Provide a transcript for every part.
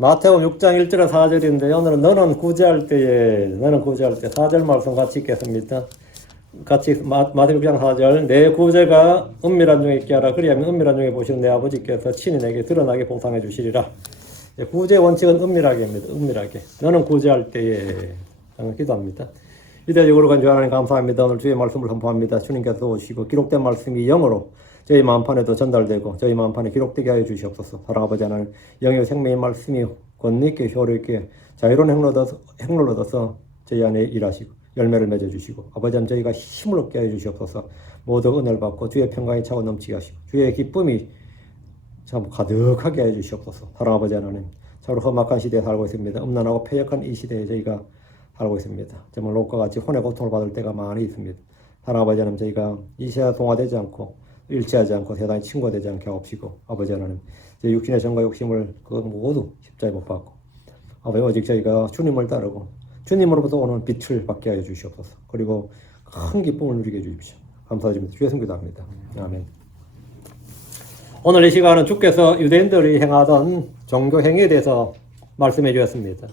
마태복음 6장 1절에 4절인데 오늘은 너는 구제할 때 4절 말씀 같이 읽겠습니다. 같이 마태복음 6장 4절 내 구제가 은밀한 중에 있게 하라. 그리하면 은밀한 중에 보시는 내 아버지께서 친히 내게 드러나게 보상해 주시리라. 구제 원칙은 은밀하게입니다. 은밀하게. 너는 구제할 때에 하는 기도합니다. 이대적으로 간주 하나님 감사합니다. 오늘 주의 말씀을 선포합니다. 주님께서 오시고 기록된 말씀이 영어로 저희 마음판에도 전달되고 저희 마음판에 기록되게 하여 주시옵소서. 사랑 아버지 하나님, 영의 생명의 말씀이 권능있게 효력있게 자유로운 행로를 얻어서 저희 안에 일하시고 열매를 맺어주시고 아버지 하나님 저희가 힘을 얻게 하여 주시옵소서. 모두 은혜를 받고 주의 평강이 차고 넘치게 하시고 주의 기쁨이 참 가득하게 해 주시옵소서. 사랑 아버지 하나님, 참으로 험악한 시대에 살고 있습니다. 음란하고 패역한 이 시대에 저희가 살고 있습니다. 정말 롯과 같이 혼의 고통을 받을 때가 많이 있습니다. 사랑 아버지 하나님, 저희가 이 시대에 동화되지 않고 일치하지 않고 세상에 친구가 되지 않게 하옵시고 아버지 하나님, 제 육신의 정과 욕심을 그것 모두 십자에 못 박고 아버지 오직 저희가 주님을 따르고 주님으로부터 오는 빛을 받게 하여 주시옵소서. 그리고 큰 기쁨을 누리게 해주십시오. 감사드립니다. 주의 성기도 합니다. 아멘. 오늘 이 시간은 주께서 유대인들이 행하던 종교 행위에 대해서 말씀해 주셨습니다.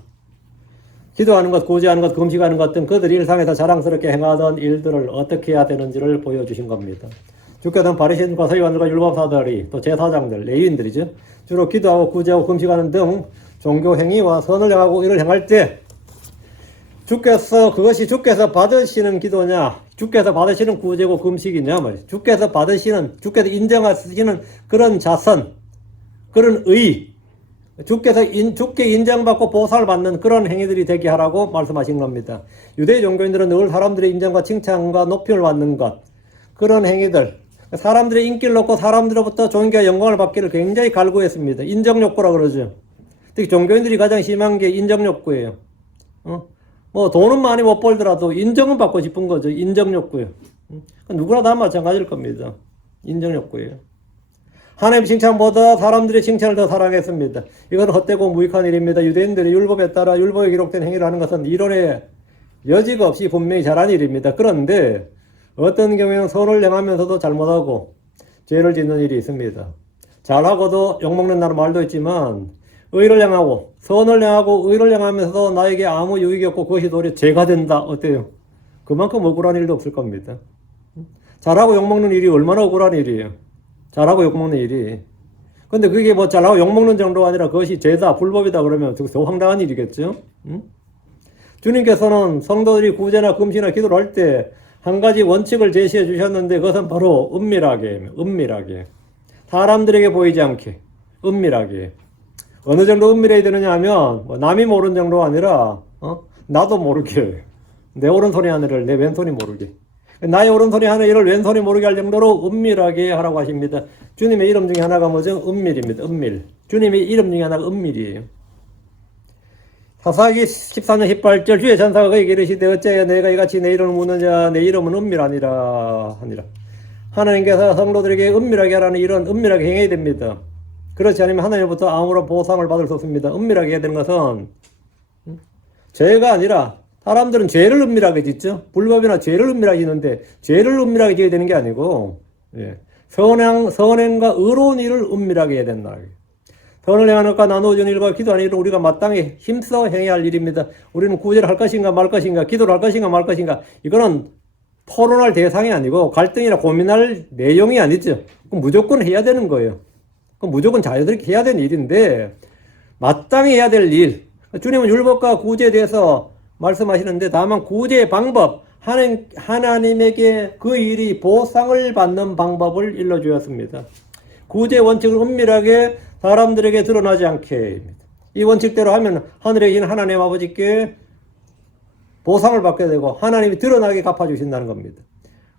기도하는 것, 구제하는 것, 금식하는 것 등 그들이 일상에서 자랑스럽게 행하던 일들을 어떻게 해야 되는지를 보여주신 겁니다. 주께서는 바리새인과 서기관들과 율법사들이 또 제사장들, 레위인들이죠. 주로 기도하고 구제하고 금식하는 등 종교 행위와 선을 행하고 일을 행할 때 그것이 주께서 받으시는 기도냐, 주께서 받으시는 구제고 금식이냐 말이죠. 주께서 인정하시는 그런 자선, 그런 의, 주께 인정받고 보상을 받는 그런 행위들이 되게 하라고 말씀하신 겁니다. 유대 종교인들은 늘 사람들의 인정과 칭찬과 높임을 받는 것, 그런 행위들, 사람들의 인기를 얻고 사람들로부터 존경과 영광을 받기를 굉장히 갈구했습니다. 인정욕구라 그러죠. 특히 종교인들이 가장 심한 게 인정욕구예요. 뭐 돈은 많이 못 벌더라도 인정은 받고 싶은 거죠. 인정욕구예요. 누구나 다 마찬가지일 겁니다. 인정욕구예요. 하나님의 칭찬보다 사람들의 칭찬을 더 사랑했습니다. 이건 헛되고 무익한 일입니다. 유대인들이 율법에 따라 율법에 기록된 행위를 하는 것은 이론의 여지가 없이 분명히 잘한 일입니다. 그런데 어떤 경우에는 선을 행하면서도 잘못하고 죄를 짓는 일이 있습니다. 잘하고도 욕먹는 나는 말도 있지만 의를 행하고 선을 행하고 의를 행하면서도 나에게 아무 유익이 없고 그것이 도리어 죄가 된다. 어때요? 그만큼 억울한 일도 없을 겁니다. 잘하고 욕먹는 일이 얼마나 억울한 일이에요. 잘하고 욕먹는 일이. 근데 그게 뭐 잘하고 욕먹는 정도가 아니라 그것이 죄다, 불법이다 그러면 더 황당한 일이겠죠? 주님께서는 성도들이 구제나 금식이나 기도를 할 때 한 가지 원칙을 제시해 주셨는데 그것은 바로 은밀하게. 사람들에게 보이지 않게, 은밀하게. 어느 정도 은밀해야 되느냐 하면 남이 모르는 정도가 아니라 나도 모르게, 내 오른손이 하늘을 내 왼손이 모르게, 나의 오른손이 하는 일을 왼손이 모르게 할 정도로 은밀하게 하라고 하십니다. 주님의 이름 중에 하나가 뭐죠? 은밀입니다. 은밀. 주님의 이름 중에 하나가 은밀이에요. 사사기 14년 18절 주의 전사가 그에게 이르시되 어찌하여 내가 이같이 내 이름을 묻느냐 내 이름은 은밀하니라 하니라. 하나님께서 성도들에게 은밀하게 하라는 일은 은밀하게 행해야 됩니다. 그렇지 않으면 하나님부터 아무런 보상을 받을 수 없습니다. 은밀하게 해야 되는 것은 죄가 아니라 사람들은 죄를 은밀하게 짓죠. 불법이나 죄를 은밀하게 짓는데 죄를 은밀하게 지어야 되는 게 아니고 선행과 의로운 일을 은밀하게 해야 된다. 선을 행하는 것과 나누어진 일과 기도하는 일은 우리가 마땅히 힘써 행해야 할 일입니다. 우리는 구제를 할 것인가 말 것인가, 기도를 할 것인가 말 것인가, 이거는 토론할 대상이 아니고 갈등이나 고민할 내용이 아니죠. 그럼 무조건 해야 되는 거예요. 그럼 무조건 자유롭게 해야 되는 일인데 마땅히 해야 될 일. 주님은 율법과 구제에 대해서 말씀하시는데 다만 구제의 방법, 하나님에게 그 일이 보상을 받는 방법을 일러주었습니다. 구제 원칙을 은밀하게 사람들에게 드러나지 않게. 이 원칙대로 하면 하늘에 계신 하나님 아버지께 보상을 받게 되고 하나님이 드러나게 갚아주신다는 겁니다.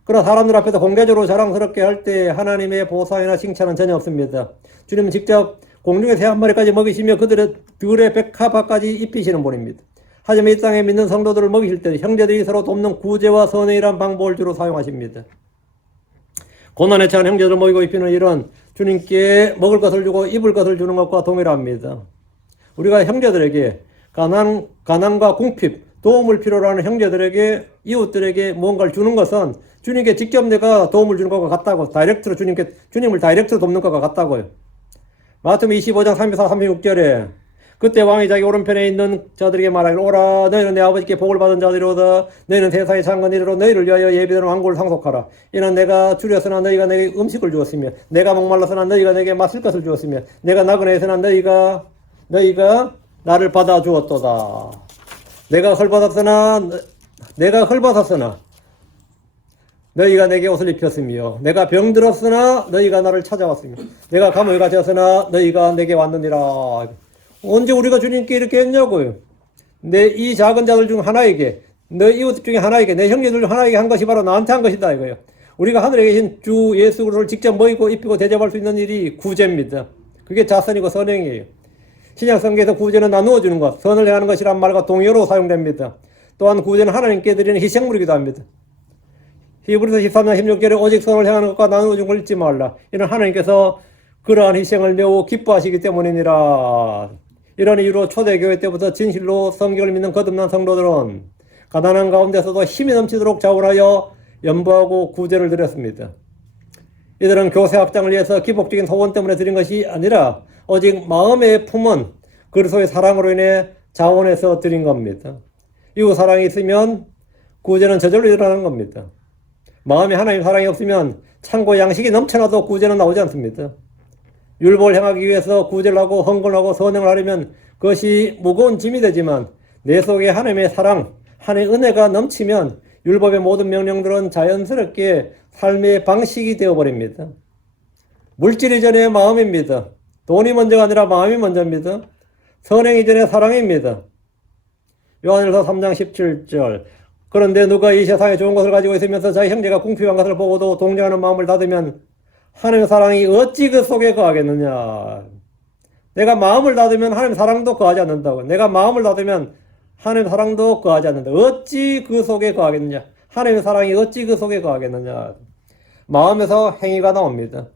그러나 사람들 앞에서 공개적으로 자랑스럽게 할 때 하나님의 보상이나 칭찬은 전혀 없습니다. 주님은 직접 공중의 새 한 마리까지 먹이시며 그들의 백합화까지 입히시는 분입니다. 하지만 이 땅에 믿는 성도들을 먹이실 때 형제들이 서로 돕는 구제와 선행이란 방법을 주로 사용하십니다. 고난에 처한 형제들을 먹이고 입히는 일은 주님께 먹을 것을 주고 입을 것을 주는 것과 동일합니다. 우리가 형제들에게 가난과 궁핍, 도움을 필요로 하는 형제들에게, 이웃들에게 무언가를 주는 것은 주님께 직접 내가 도움을 주는 것과 같다고, 주님을 다이렉트로 돕는 것과 같다고요. 마태복음 25장 34, 36절에 그때 왕이 자기 오른편에 있는 자들에게 말하기를 오라 너희는 내 아버지께 복을 받은 자들이로다 너희는 세상의 장관이로 너희를 위하여 예비된 왕국을 상속하라 이는 내가 줄였으나 너희가 내게 음식을 주었으며 내가 목말랐으나 너희가 내게 마실 것을 주었으며 내가 나그네였으나 너희가 나를 받아 주었도다 내가 헐벗었으나 너희가 내게 옷을 입혔으며 내가 병들었으나 너희가 나를 찾아왔으며 내가 감옥에 갇혔으나 너희가 내게 왔느니라. 언제 우리가 주님께 이렇게 했냐고요. 내 이 작은 자들 중 하나에게 너 이웃 중에 하나에게 내 형제들 중 하나에게 한 것이 바로 나한테 한 것이다 이거예요. 우리가 하늘에 계신 주 예수 그리스도를 직접 먹이고 입히고 대접할 수 있는 일이 구제입니다. 그게 자선이고 선행이에요. 신약 성경에서 구제는 나누어 주는 것, 선을 행하는 것이란 말과 동의어로 사용됩니다. 또한 구제는 하나님께 드리는 희생물이기도 합니다. 히브리서 13장 16절에 오직 선을 행하는 것과 나누어 준 걸 잊지 말라. 이는 하나님께서 그러한 희생을 매우 기뻐하시기 때문이니라. 이런 이유로 초대교회 때부터 진실로 성경을 믿는 거듭난 성도들은 가난한 가운데서도 힘이 넘치도록 자원하여 연보하고 구제를 드렸습니다. 이들은 교세 확장을 위해서 기복적인 소원 때문에 드린 것이 아니라 오직 마음에 품은 그리스도의 사랑으로 인해 자원해서 드린 겁니다. 이후 사랑이 있으면 구제는 저절로 일어나는 겁니다. 마음에 하나님 사랑이 없으면 창고에 양식이 넘쳐나도 구제는 나오지 않습니다. 율법을 행하기 위해서 구제를 하고 헌금하고 선행을 하려면 그것이 무거운 짐이 되지만 내 속에 하나님의 사랑, 하나님의 은혜가 넘치면 율법의 모든 명령들은 자연스럽게 삶의 방식이 되어버립니다. 물질이 전에 마음입니다. 돈이 먼저가 아니라 마음이 먼저입니다. 선행이 전에 사랑입니다. 요한일서 3장 17절 그런데 누가 이 세상에 좋은 것을 가지고 있으면서 자기 형제가 궁핍한 것을 보고도 동정하는 마음을 닫으면 하나님의 사랑이 어찌 그 속에 거하겠느냐. 내가 마음을 닫으면 하나님의 사랑도 거하지 않는다고. 내가 마음을 닫으면 하나님의 사랑도 거하지 않는다. 어찌 그 속에 거하겠느냐. 하나님의 사랑이 어찌 그 속에 거하겠느냐. 마음에서 행위가 나옵니다.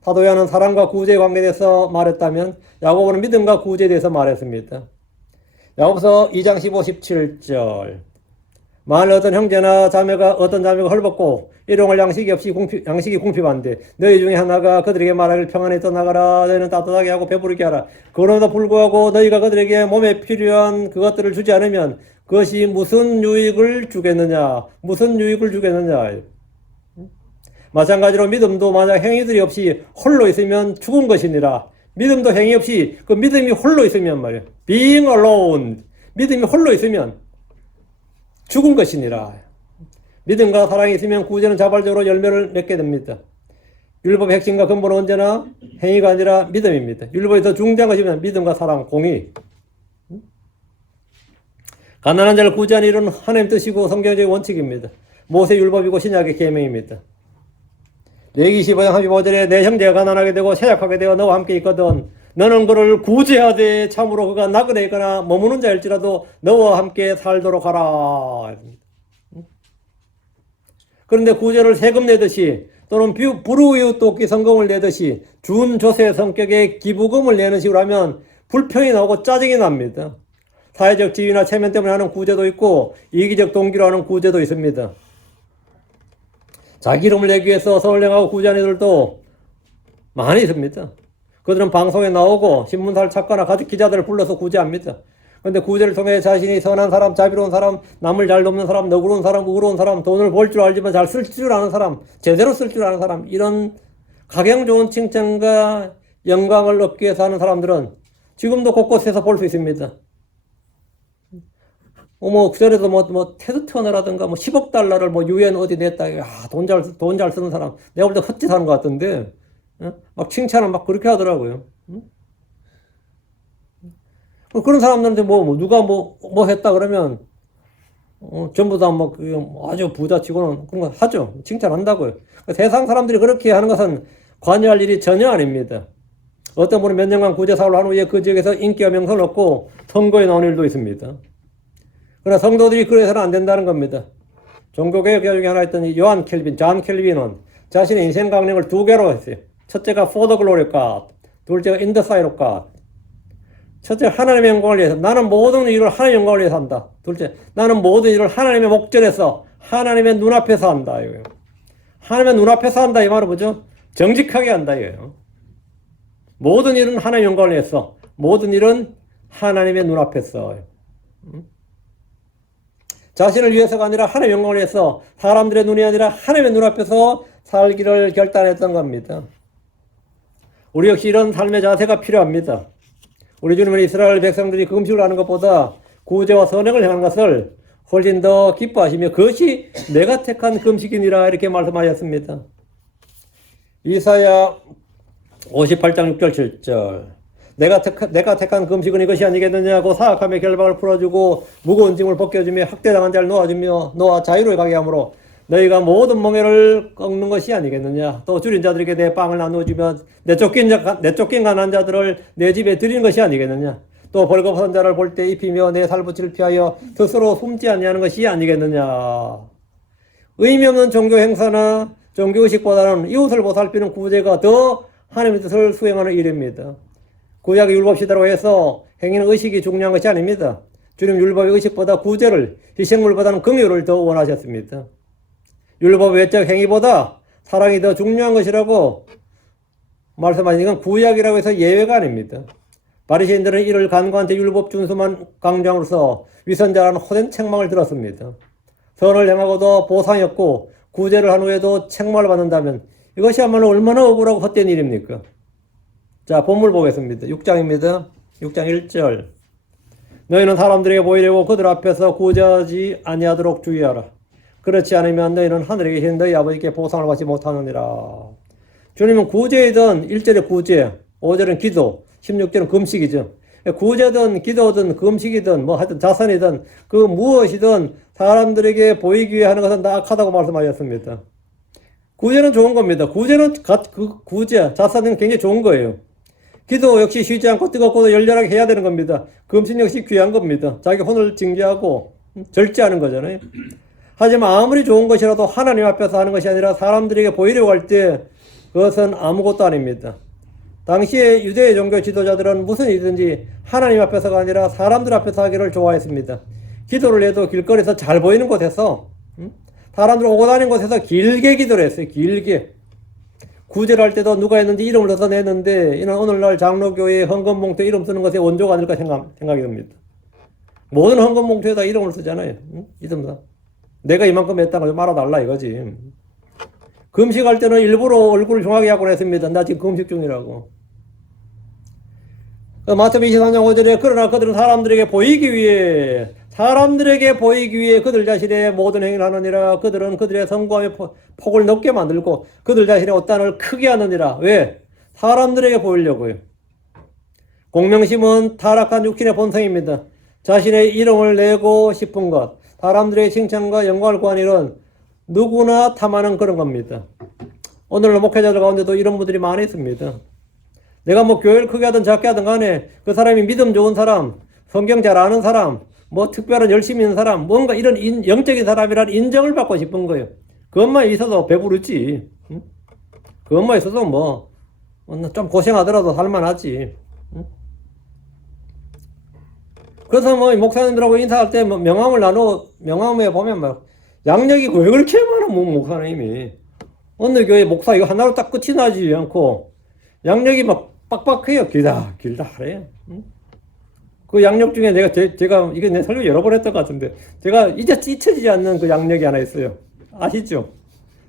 사도 요한은 사랑과 구제의 관계에 대해서 말했다면 야고보는 믿음과 구제에 대해서 말했습니다. 야고보서 2장 15, 17절 만일 어떤 형제나 자매가 헐벗고 일용할 양식이 없이 양식이 궁핍한데 너희 중에 하나가 그들에게 말하길 평안에 떠나가라 너희는 따뜻하게 하고 배부르게 하라 그러나도 불구하고 너희가 그들에게 몸에 필요한 그것들을 주지 않으면 그것이 무슨 유익을 주겠느냐. 마찬가지로 믿음도 만약 행위들이 없이 홀로 있으면 죽은 것이니라. 믿음도 행위 없이 그 믿음이 홀로 있으면 말이야. Being alone. 믿음이 홀로 있으면 죽은 것이니라. 믿음과 사랑이 있으면 구제는 자발적으로 열매를 맺게 됩니다. 율법의 핵심과 근본은 언제나 행위가 아니라 믿음입니다. 율법이 더 중대한 것이면 믿음과 사랑, 공의. 가난한 자를 구제하는 일은 하나님 뜻이고 성경적인 원칙입니다. 모세 율법이고 신약의 계명입니다. 레위기 15장 35절에 내 형제가 가난하게 되고 쇠약하게 되어 너와 함께 있거든 너는 그를 구제하되 참으로 그가 나그네 있거나 머무는 자일지라도 너와 함께 살도록 하라. 그런데 구제를 세금 내듯이 또는 불우이웃 돕기 성금을 내듯이 준조세 성격의 기부금을 내는 식으로 하면 불평이 나오고 짜증이 납니다. 사회적 지위나 체면 때문에 하는 구제도 있고 이기적 동기로 하는 구제도 있습니다. 자기 이름을 내기 위해서 선을 행하고 구제하는 이들도 많이 있습니다. 그들은 방송에 나오고 신문사를 찾거나 가족 기자들을 불러서 구제합니다. 그런데 구제를 통해 자신이 선한 사람, 자비로운 사람, 남을 잘 돕는 사람, 너그러운 사람, 우로운 사람, 돈을 벌 줄 알지만 잘 쓸 줄 아는 사람, 제대로 쓸 줄 아는 사람, 이런 각양 좋은 칭찬과 영광을 얻기 위해서 하는 사람들은 지금도 곳곳에서 볼 수 있습니다. 그 전에도 테드 터너라든가 10억 달러를 유엔 어디 냈다. 야, 돈 잘 쓰는 사람. 내가 볼 때 헛짓하는 것 같던데. 막 칭찬을 막 그렇게 하더라고요. 그런 사람들한테 누가 했다 그러면, 전부 다 아주 부자치고는 그런 거 하죠. 칭찬한다고요. 세상 사람들이 그렇게 하는 것은 관여할 일이 전혀 아닙니다. 어떤 분은 몇 년간 구제 사업을 한 후에 그 지역에서 인기와 명성을 얻고 선거에 나온 일도 있습니다. 그러나 성도들이 그래서는 안 된다는 겁니다. 종교개혁자 중에 하나 있던 존 켈빈은 자신의 인생 강령을 두 개로 했어요. 첫째가 for the glory of God, 둘째가 in the sight of God. 첫째, 하나님의 영광을 위해서. 나는 모든 일을 하나님의 영광을 위해서 한다. 둘째, 나는 모든 일을 하나님의 목전에서 하나님의 눈앞에서 한다. 이거예요. 하나님의 눈앞에서 한다. 이 말은 뭐죠? 정직하게 한다. 이거예요. 모든 일은 하나님의 영광을 위해서. 모든 일은 하나님의 눈앞에서 자신을 위해서가 아니라 하나님의 영광을 위해서 사람들의 눈이 아니라 하나님의 눈앞에서 살기를 결단했던 겁니다. 우리 역시 이런 삶의 자세가 필요합니다. 우리 주님은 이스라엘 백성들이 금식을 하는 것보다 구제와 선행을 행하는 것을 훨씬 더 기뻐하시며 그것이 내가 택한 금식이니라 이렇게 말씀하셨습니다. 이사야 58장 6절 7절 내가 택한 금식은 이것이 아니겠느냐고 사악함의 결박을 풀어주고 무거운 짐을 벗겨주며 학대당한 자를 놓아주며 너와 자유로 가게 하므로 너희가 모든 멍에를 꺾는 것이 아니겠느냐. 또 줄인 자들에게 내 빵을 나누어주며 내 쫓긴 가난한 자들을 내 집에 드리는 것이 아니겠느냐. 또 벌거벗은 자를 볼 때 입히며 내 살붙이를 피하여 스스로 숨지 아니하는 것이 아니겠느냐. 의미 없는 종교 행사나 종교 의식보다는 이웃을 보살피는 구제가 더 하나님의 뜻을 수행하는 일입니다. 구약의 율법시대로 해서 행위는 의식이 중요한 것이 아닙니다. 주님 율법의 의식보다 구제를, 희생물보다는 긍휼을 더 원하셨습니다. 율법 외적 행위보다 사랑이 더 중요한 것이라고 말씀하시니까 구약이라고 해서 예외가 아닙니다. 바리새인들은 이를 간과한테 율법 준수만 강조함으로써 위선자라는 호된 책망을 들었습니다. 선을 행하고도 보상이 없고 구제를 한 후에도 책망을 받는다면 이것이야말로 얼마나 억울하고 헛된 일입니까? 자, 본문 보겠습니다. 6장입니다. 6장 1절 너희는 사람들에게 보이려고 그들 앞에서 구제하지 아니하도록 주의하라. 그렇지 않으면 너희는 하늘에 계신 너희 아버지께 보상을 받지 못하느니라. 주님은 구제이든 1절에 구제, 5절은 기도, 16절은 금식이죠. 구제든 기도든 금식이든 뭐 하여튼 자선이든 그 무엇이든 사람들에게 보이기 위해 하는 것은 다 악하다고 말씀하셨습니다. 구제는 좋은 겁니다. 구제, 자선은 굉장히 좋은 거예요. 기도 역시 쉬지 않고 뜨겁고도 열렬하게 해야 되는 겁니다. 금식 역시 귀한 겁니다. 자기 혼을 징계하고 절제하는 거잖아요. 하지만 아무리 좋은 것이라도 하나님 앞에서 하는 것이 아니라 사람들에게 보이려고 할 때 그것은 아무것도 아닙니다. 당시에 유대의 종교 지도자들은 무슨 일이든지 하나님 앞에서가 아니라 사람들 앞에서 하기를 좋아했습니다. 기도를 해도 길거리에서 잘 보이는 곳에서 사람들 오고 다니는 곳에서 길게 기도를 했어요. 길게. 구제를 할 때도 누가 했는지 이름을 써서 냈는데 이는 오늘날 장로교회 헌금봉투에 이름 쓰는 것에 원조가 아닐까 생각이 듭니다. 모든 헌금봉투에다 이름을 쓰잖아요. 이름다. 내가 이만큼 했다는 걸 말아달라 이거지. 금식할 때는 일부러 얼굴을 흉하게 하고 했습니다. 나 지금 금식 중이라고. 마태복음 23장 5절에 그러나 그들은 사람들에게 보이기 위해 그들 자신의 모든 행위를 하느니라. 그들은 그들의 성공함의 폭을 넓게 만들고 그들 자신의 옷단을 크게 하느니라. 왜? 사람들에게 보이려고요. 공명심은 타락한 육신의 본성입니다. 자신의 이름을 내고 싶은 것, 사람들의 칭찬과 영광을 구하는 일은 누구나 탐하는 그런 겁니다. 오늘날 목회자들 가운데도 이런 분들이 많이 있습니다. 내가 뭐 교회를 크게 하든 작게 하든 간에 그 사람이 믿음 좋은 사람, 성경 잘 아는 사람, 뭐 특별한 열심히 있는 사람, 뭔가 이런 영적인 사람이란 인정을 받고 싶은 거예요. 그것만 있어도 배부르지. 그것만 있어도 뭐 좀 고생하더라도 살만하지. 그래서 뭐 목사님들하고 인사할 때 뭐 명함에 보면 막 양력이 왜 그렇게 많아, 목사님이. 어느 교회 목사 이거 하나로 딱 끝이 나지 않고 양력이 막 빡빡해요. 길다 하래요. 그 양력 중에 제가 이게 내 설교 여러 번 했던 것 같은데 제가 이제 잊혀지지 않는 그 양력이 하나 있어요. 아시죠?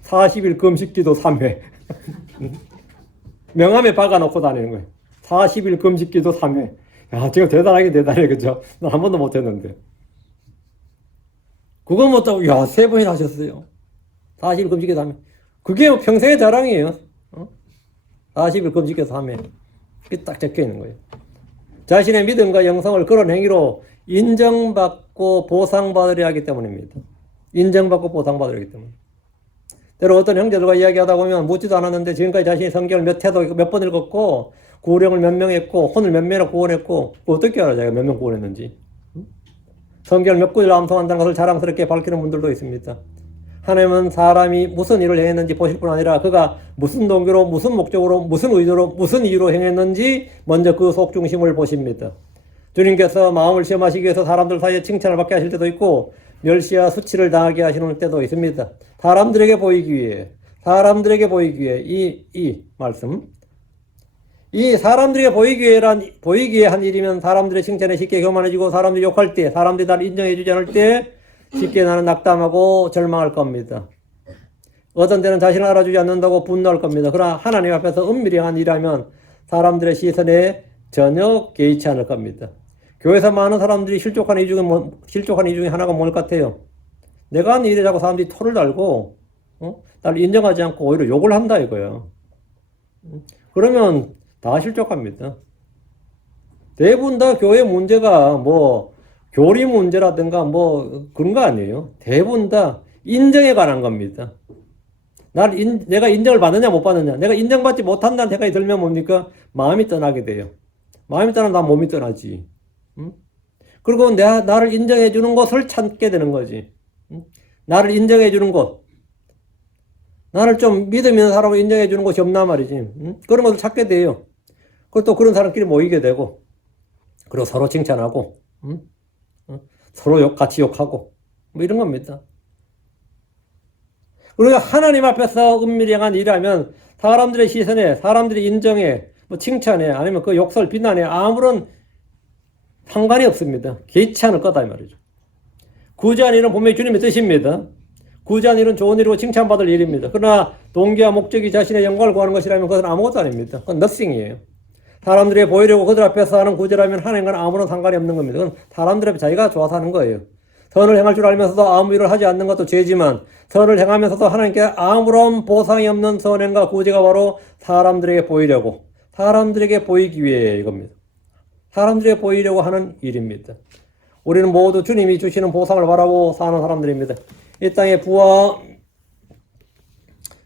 40일 금식기도 3회. 명함에 박아놓고 다니는 거예요. 40일 금식기도 3회. 야, 지금 대단해, 그죠? 난 한 번도 못 했는데. 그거 못하고, 야, 3번이나 하셨어요. 40일 금식기도 3회. 그게 뭐 평생의 자랑이에요. 40일 금식기도 3회. 그게 딱 적혀 있는 거예요. 자신의 믿음과 영성을 그런 행위로 인정받고 보상받으려 하기 때문입니다. 인정받고 보상받으려 하기 때문에. 때로 어떤 형제들과 이야기하다 보면 묻지도 않았는데 지금까지 자신이 성경을 몇 번 읽었고 구령을 몇 명 했고 혼을 몇 명이나 구원했고 어떻게 알아 제가 몇 명 구원했는지. 성경을 몇 구절 암송한다는 것을 자랑스럽게 밝히는 분들도 있습니다. 하나님은 사람이 무슨 일을 행했는지 보실 뿐 아니라 그가 무슨 동기로 무슨 목적으로 무슨 의도로 무슨 이유로 행했는지 먼저 그 속중심을 보십니다. 주님께서 마음을 시험하시기 위해서 사람들 사이에 칭찬을 받게 하실 때도 있고 멸시와 수치를 당하게 하시는 때도 있습니다. 사람들에게 보이기 위해 이 말씀 이 사람들에게 보이기에 한 일이면 사람들의 칭찬에 쉽게 교만해지고 사람들이 욕할 때, 사람들이 나를 인정해주지 않을 때 쉽게 나는 낙담하고 절망할 겁니다. 어떤 때는 자신을 알아주지 않는다고 분노할 겁니다. 그러나 하나님 앞에서 은밀히 한 일이라면 사람들의 시선에 전혀 개의치 않을 겁니다. 교회에서 많은 사람들이 실족하는 이유 중에 하나가 뭘 같아요? 내가 한 일에 자꾸 사람들이 토를 달고 나를 인정하지 않고 오히려 욕을 한다 이거예요. 그러면 다 실족합니다. 대부분 다 교회 문제가 뭐 교리 문제라든가 뭐 그런 거 아니에요. 대부분 다 인정에 관한 겁니다. 내가 인정을 받느냐 못 받느냐. 내가 인정받지 못한다는 생각이 들면 뭡니까? 마음이 떠나게 돼요. 마음이 떠나면 나 몸이 떠나지. 그리고 나를 인정해 주는 것을 찾게 되는 거지. 나를 인정해 주는 것. 나를 좀 믿으면 사람을 인정해 주는 것이 없나 말이지. 그런 것을 찾게 돼요. 그리고 또 그런 사람끼리 모이게 되고, 그리고 서로 칭찬하고, 서로 같이 욕하고, 뭐 이런 겁니다. 우리가 하나님 앞에서 은밀히 행한 일이라면 사람들의 시선에, 사람들의 인정에, 뭐 칭찬에, 아니면 그 욕설, 비난에 아무런 상관이 없습니다. 개의치 않을 거다 이 말이죠. 구제한 일은 분명히 주님의 뜻입니다. 구제한 일은 좋은 일이고 칭찬받을 일입니다. 그러나 동기와 목적이 자신의 영광을 구하는 것이라면 그것은 아무것도 아닙니다. 그건 nothing이에요. 사람들에게 보이려고 그들 앞에서 하는 구제라면 하나님과는 아무런 상관이 없는 겁니다. 그건 사람들 앞에 자기가 좋아서 하는 거예요. 선을 행할 줄 알면서도 아무 일을 하지 않는 것도 죄지만 선을 행하면서도 하나님께 아무런 보상이 없는 선행과 구제가 바로 사람들에게 보이려고, 사람들에게 보이기 위해 이겁니다. 사람들에게 보이려고 하는 일입니다. 우리는 모두 주님이 주시는 보상을 바라고 사는 사람들입니다. 이 땅의 부와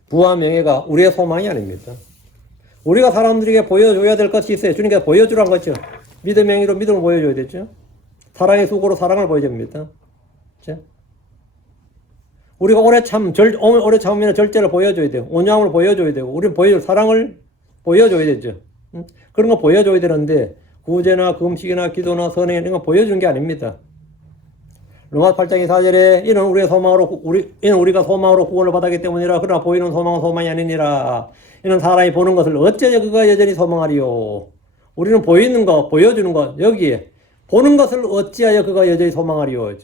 명예가 우리의 소망이 아닙니다. 우리가 사람들에게 보여줘야 될 것이 있어요. 주님께서 보여주란 거죠. 믿음의 행위로 믿음을 보여줘야 되죠. 사랑의 수고로 사랑을 보여줘야 됩니다. 그렇죠? 우리가 오래 참으면 절제를 보여줘야 돼요. 온유함을 보여줘야 되고, 우리는 사랑을 보여줘야 되죠. 그런 거 보여줘야 되는데, 구제나 금식이나 기도나 선행 이런 거 보여주는 게 아닙니다. 로마 8장 4절에 이는 우리가 소망으로 구원을 받았기 때문이라. 그러나 보이는 소망은 소망이 아니니라. 이는 사람이 보는 것을 어찌하여 그가 여전히 소망하리요. 우리는 보이는 거, 보여주는 거, 여기에 보는 것을 어찌하여 그가 여전히 소망하리요.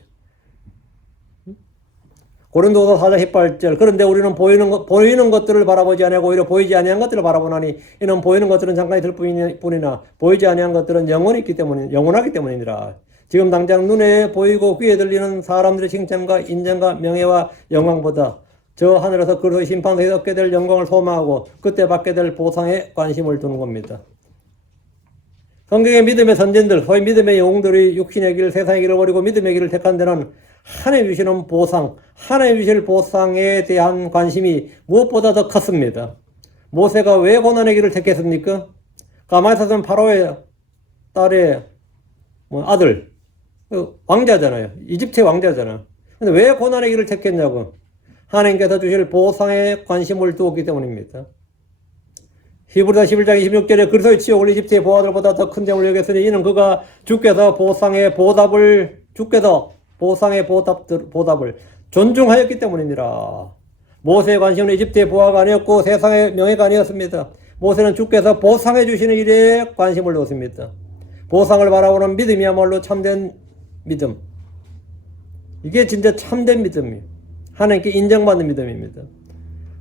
고린도서 4장 18절. 그런데 우리는 보이는 것들을 바라보지 아니하고 오히려 보이지 아니한 것들을 바라보나니 이는 보이는 것들은 잠깐이 들 뿐이나 보이지 아니한 것들은 영원하기 때문이니라. 지금 당장 눈에 보이고 귀에 들리는 사람들의 칭찬과 인정과 명예와 영광보다 저 하늘에서 그리스도의 심판대에 얻게 될 영광을 소망하고 그때 받게 될 보상에 관심을 두는 겁니다. 성경의 믿음의 선진들, 소위 믿음의 영웅들이 육신의 길, 세상의 길을 버리고 믿음의 길을 택한 데는 하나님 주시는 보상, 하나님 주실 보상에 대한 관심이 무엇보다 더 컸습니다. 모세가 왜 고난의 길을 택했습니까? 가만히 있었으면 바로의 딸의 아들, 왕자잖아요. 이집트의 왕자잖아요. 근데 왜 고난의 길을 택했냐고? 하나님께서 주실 보상에 관심을 두었기 때문입니다. 히브리서 11장 26절에 그리스도의 치욕을 이집트의 보아들보다 더 큰 점을 여겼으니 이는 그가 주께서 보상의 보답을 존중하였기 때문이니라. 모세의 관심은 이집트의 보아가 아니었고 세상의 명예가 아니었습니다. 모세는 주께서 보상해 주시는 일에 관심을 두었습니다. 보상을 바라보는 믿음이야말로 참된 믿음. 이게 진짜 참된 믿음이에요. 하나님께 인정받는 믿음입니다.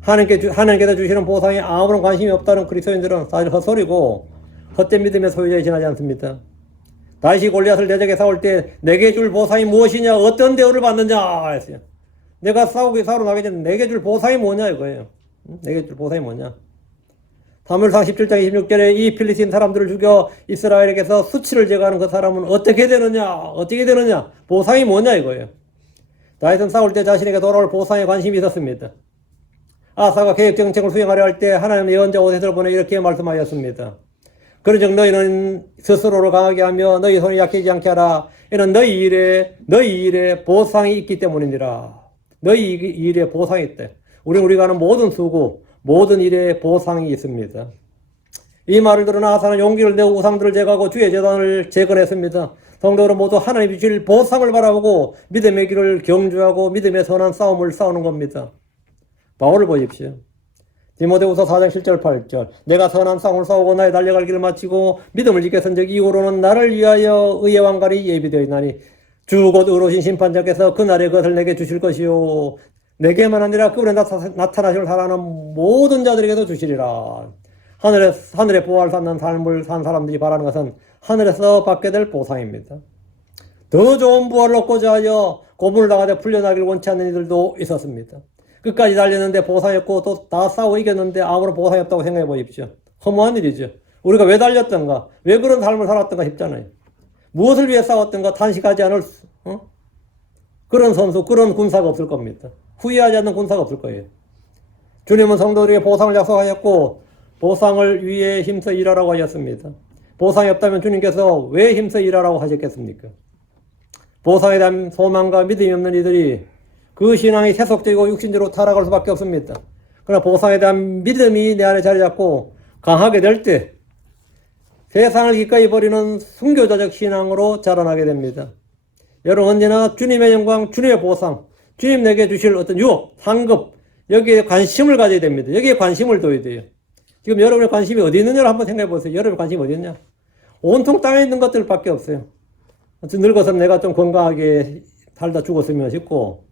하나님께서 주시는 보상에 아무런 관심이 없다는 그리스도인들은 사실 헛소리고 헛된 믿음의 소유자에 지나지 않습니다. 다윗이 골리앗을 대적에 싸울 때 내게 줄 보상이 무엇이냐, 어떤 대우를 받느냐 했어요. 내가 싸우러 나가기 전에 내게 줄 보상이 뭐냐 이거예요. 내게 줄 보상이 뭐냐. 사무엘상 17장 26절에 이 필리스틴 사람들을 죽여 이스라엘에게서 수치를 제거하는 그 사람은 어떻게 되느냐, 보상이 뭐냐 이거예요. 다윗은 싸울 때 자신에게 돌아올 보상에 관심이 있었습니다. 아사가 계획 정책을 수행하려 할 때 하나님의 예언자 오셋을 보내 이렇게 말씀하였습니다. 그런즉 너희는 스스로를 강하게 하며 너희 손이 약해지지 않게 하라. 이는 너희 일에 보상이 있기 때문이니라. 너희 일에 보상이 있대. 우리가 하는 모든 수고, 모든 일에 보상이 있습니다. 이 말을 들은 아사는 용기를 내고 우상들을 제거하고 주의 제단을 재건했습니다. 성도들은 모두 하나님이 주실 보상을 바라보고 믿음의 길을 경주하고 믿음의 선한 싸움을 싸우는 겁니다. 바울을 보십시오. 디모데후서 4장 7절 8절 내가 선한 싸움을 싸우고 나의 달려갈 길을 마치고 믿음을 지켜 선 적 이후로는 나를 위하여 의의 왕관이 예비되어 있나니 주 곧 의로우신 심판자께서 그날의 것을 내게 주실 것이요 내게만 아니라 그분의 나타나심을 사랑하는 모든 자들에게도 주시리라. 하늘에 보화를 쌓는 삶을 산 사람들이 바라는 것은 하늘에서 받게 될 보상입니다. 더 좋은 부활을 얻고자 하여 고문을 당하되 풀려나기를 원치 않는 이들도 있었습니다. 끝까지 달렸는데 보상이 없고 또 다 싸워 이겼는데 아무런 보상이 없다고 생각해 보십시오. 허무한 일이죠. 우리가 왜 달렸던가, 왜 그런 삶을 살았던가 싶잖아요. 무엇을 위해 싸웠던가 단식하지 않을 그런 선수, 그런 군사가 없을 겁니다. 후회하지 않는 군사가 없을 거예요. 주님은 성도들에게 보상을 약속하셨고 보상을 위해 힘써 일하라고 하셨습니다. 보상이 없다면 주님께서 왜 힘써 일하라고 하셨겠습니까? 보상에 대한 소망과 믿음이 없는 이들이 그 신앙이 세속적이고 육신적으로 타락할 수밖에 없습니다. 그러나 보상에 대한 믿음이 내 안에 자리 잡고 강하게 될 때 세상을 기꺼이 버리는 순교자적 신앙으로 자라나게 됩니다. 여러분 언제나 주님의 영광, 주님의 보상, 주님 내게 주실 어떤 유업, 상급 여기에 관심을 가져야 됩니다. 여기에 관심을 둬야 돼요. 지금 여러분의 관심이 어디 있느냐를 한번 생각해 보세요. 여러분의 관심이 어디 있냐? 온통 땅에 있는 것들밖에 없어요. 늙어서 내가 좀 건강하게 살다 죽었으면 싶고,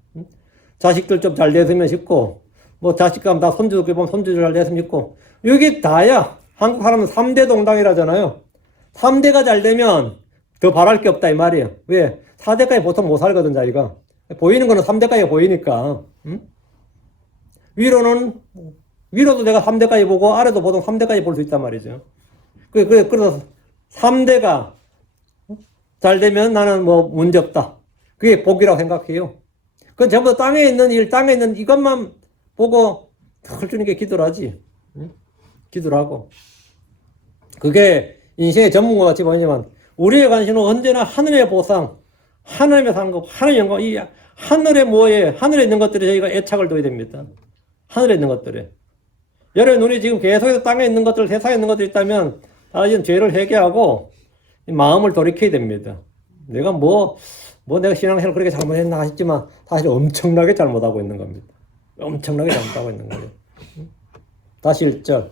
자식들 좀 잘 됐으면 싶고, 뭐 자식감 다 손주들 보면 손주들 잘 됐으면 싶고, 이게 다야. 한국 사람은 3대 동당이라잖아요. 3대가 잘 되면 더 바랄 게 없다 이 말이에요. 왜? 4대까지 보통 못 살거든 자기가. 보이는 거는 3대까지 보이니까. 위로도 내가 3대까지 보고 아래도 보통 3대까지 볼 수 있단 말이죠. 그래서 3대가 잘 되면 나는 뭐 문제 없다. 그게 복이라고 생각해요. 그건 전부 땅에 있는 일, 땅에 있는 이것만 보고 늘 주님께 기도를 하지. 기도를 하고. 그게 인생의 전문가 같이 보이지만 우리의 관심은 언제나 하늘의 보상, 하늘의 상급, 하늘의 영광, 이 하늘의 뭐에, 하늘에 있는 것들에 저희가 애착을 둬야 됩니다. 하늘에 있는 것들에. 여러분 눈이 지금 계속해서 땅에 있는 것들, 세상에 있는 것들이 있다면 사실은 죄를 회개하고 마음을 돌이켜야 됩니다. 내가 내가 신앙생활 그렇게 잘못했나 싶지만 사실 엄청나게 잘못하고 있는 겁니다. 엄청나게 잘못하고 있는 거예요. 다시 1절.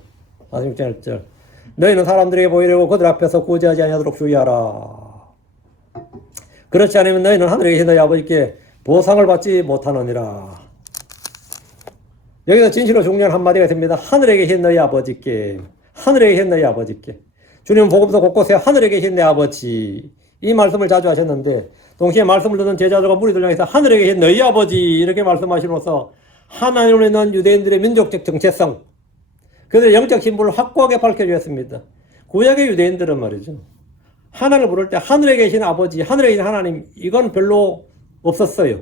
다시 1절. 너희는 사람들에게 보이려고 그들 앞에서 구제하지 아니하도록 주의하라. 그렇지 않으면 너희는 하늘에 계신 너희 아버지께 보상을 받지 못하느니라. 여기서 진실로 중요한 한마디가 있습니다. 하늘에 계신 너희 아버지께. 하늘에 계신 너희 아버지께. 주님은 복음서 곳곳에 하늘에 계신 내 아버지. 이 말씀을 자주 하셨는데 동시에 말씀을 듣는 제자들과 무리들 향해서 하늘에 계신 너희 아버지 이렇게 말씀하심으로써 하나님을 믿는 유대인들의 민족적 정체성, 그들의 영적 신분을 확고하게 밝혀주었습니다. 구약의 유대인들은 말이죠. 하나님을 부를 때 하늘에 계신 아버지, 하늘에 계신 하나님 이건 별로 없었어요.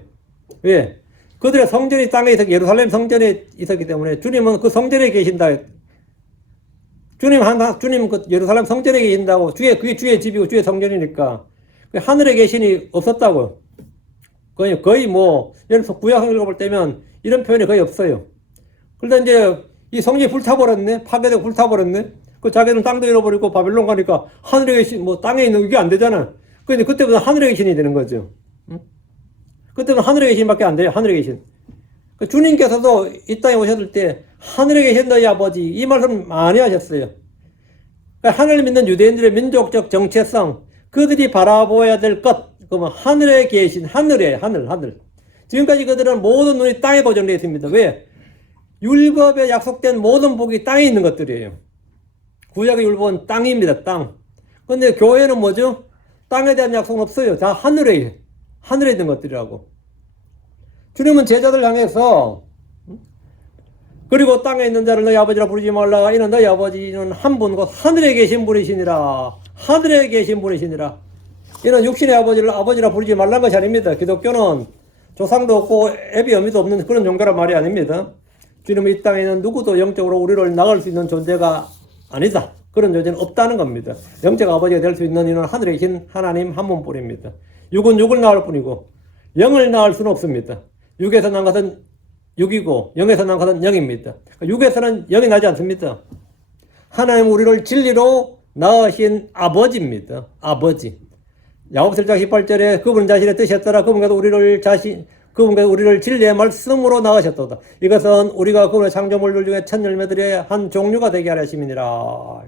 왜? 그들의 성전이 땅에 있었기, 예루살렘 성전에 있었기 때문에 주님은 그 성전에 계신다. 주님 그 예루살렘 성전에 계신다고, 그게 주의 집이고 주의 성전이니까 하늘에 계신이 없었다고. 거의 뭐 예를 들어서 구약 읽어볼 때면 이런 표현이 거의 없어요. 그런데 이제 이 성전이 불타버렸네, 파괴되고 불타버렸네. 그 자기는 땅도 잃어버리고 바벨론 가니까 하늘에 계신 뭐 땅에 있는 이게 안 되잖아. 근데 그때부터 하늘에 계신이 되는 거죠. 그때는 하늘에 계신밖에 안 돼요. 하늘에 계신. 주님께서도 이 땅에 오셨을 때 하늘에 계신 너희 아버지 이 말씀 많이 하셨어요. 하늘을 믿는 유대인들의 민족적 정체성, 그들이 바라보아야 될 것, 그러면 하늘에 계신 하늘. 지금까지 그들은 모든 눈이 땅에 고정되어 있습니다. 왜? 율법에 약속된 모든 복이 땅에 있는 것들이에요. 구약의 율법은 땅입니다. 땅. 근데 교회는 뭐죠? 땅에 대한 약속은 없어요. 다 하늘에 있는 것들이라고. 주님은 제자들 향해서 그리고 땅에 있는 자를 너희 아버지라 부르지 말라. 이는 너희 아버지는 한 분 곧 하늘에 계신 분이시니라. 하늘에 계신 분이시니라. 이는 육신의 아버지를 아버지라 부르지 말라는 것이 아닙니다. 기독교는 조상도 없고 애비 어미도 없는 그런 종교란 말이 아닙니다. 주님은 이 땅에 있는 누구도 영적으로 우리를 나갈 수 있는 존재가 아니다. 그런 존재는 없다는 겁니다. 영적 아버지가 될 수 있는 이는 하늘에 계신 하나님 한 분뿐입니다. 육은 육을 낳을 뿐이고 영을 낳을 수는 없습니다. 육에서 난 것은 육이고 영에서 난 것은 영입니다. 육에서는 영이 나지 않습니다. 하나님 우리를 진리로 낳으신 아버지입니다. 아버지. 야고보서 1장 18절에 그분은 자신의 뜻이었더라. 그분께서 그분께서 우리를 진리의 말씀으로 낳으셨도다. 이것은 우리가 그분의 창조물들 중에 첫 열매들의 한 종류가 되게 하려 하심이니라.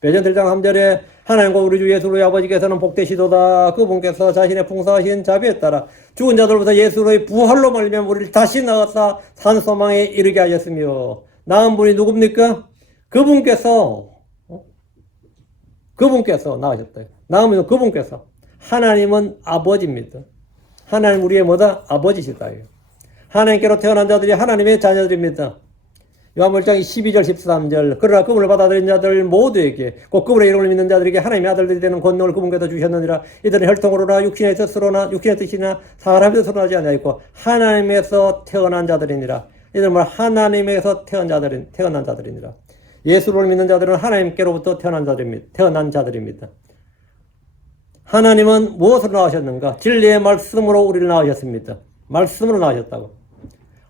베드로 1장 3절에 하나님과 우리 주 예수로의 아버지께서는 복되시도다. 그분께서 자신의 풍성하신 자비에 따라 죽은 자들로부터 예수로의 부활로 말미암아 우리를 다시 낳아서 산 소망에 이르게 하셨으며, 낳은 분이 누굽니까? 그분께서 낳으셨다. 낳은 분은 그분께서. 하나님은 아버지입니다. 하나님 우리의 뭐다? 아버지시다. 하나님께로 태어난 자들이 하나님의 자녀들입니다. 요한복음 1장 12절 13절 그러나 그분을 받아들인 자들 모두에게 곧 그분의 이름을 믿는 자들에게 하나님의 아들들이 되는 권능을 그분께서 주셨느니라. 이들은 혈통으로나 육신의 뜻이나 사람의 뜻으로 하지 아니하였고 하나님에서 태어난 자들이니라. 이들은 뭐 하나님에서 태어난 자들이니라. 예수를 믿는 자들은 하나님께로부터 태어난 자들입니다. 하나님은 무엇으로 낳으셨는가? 진리의 말씀으로 우리를 낳으셨습니다. 말씀으로 낳으셨다고.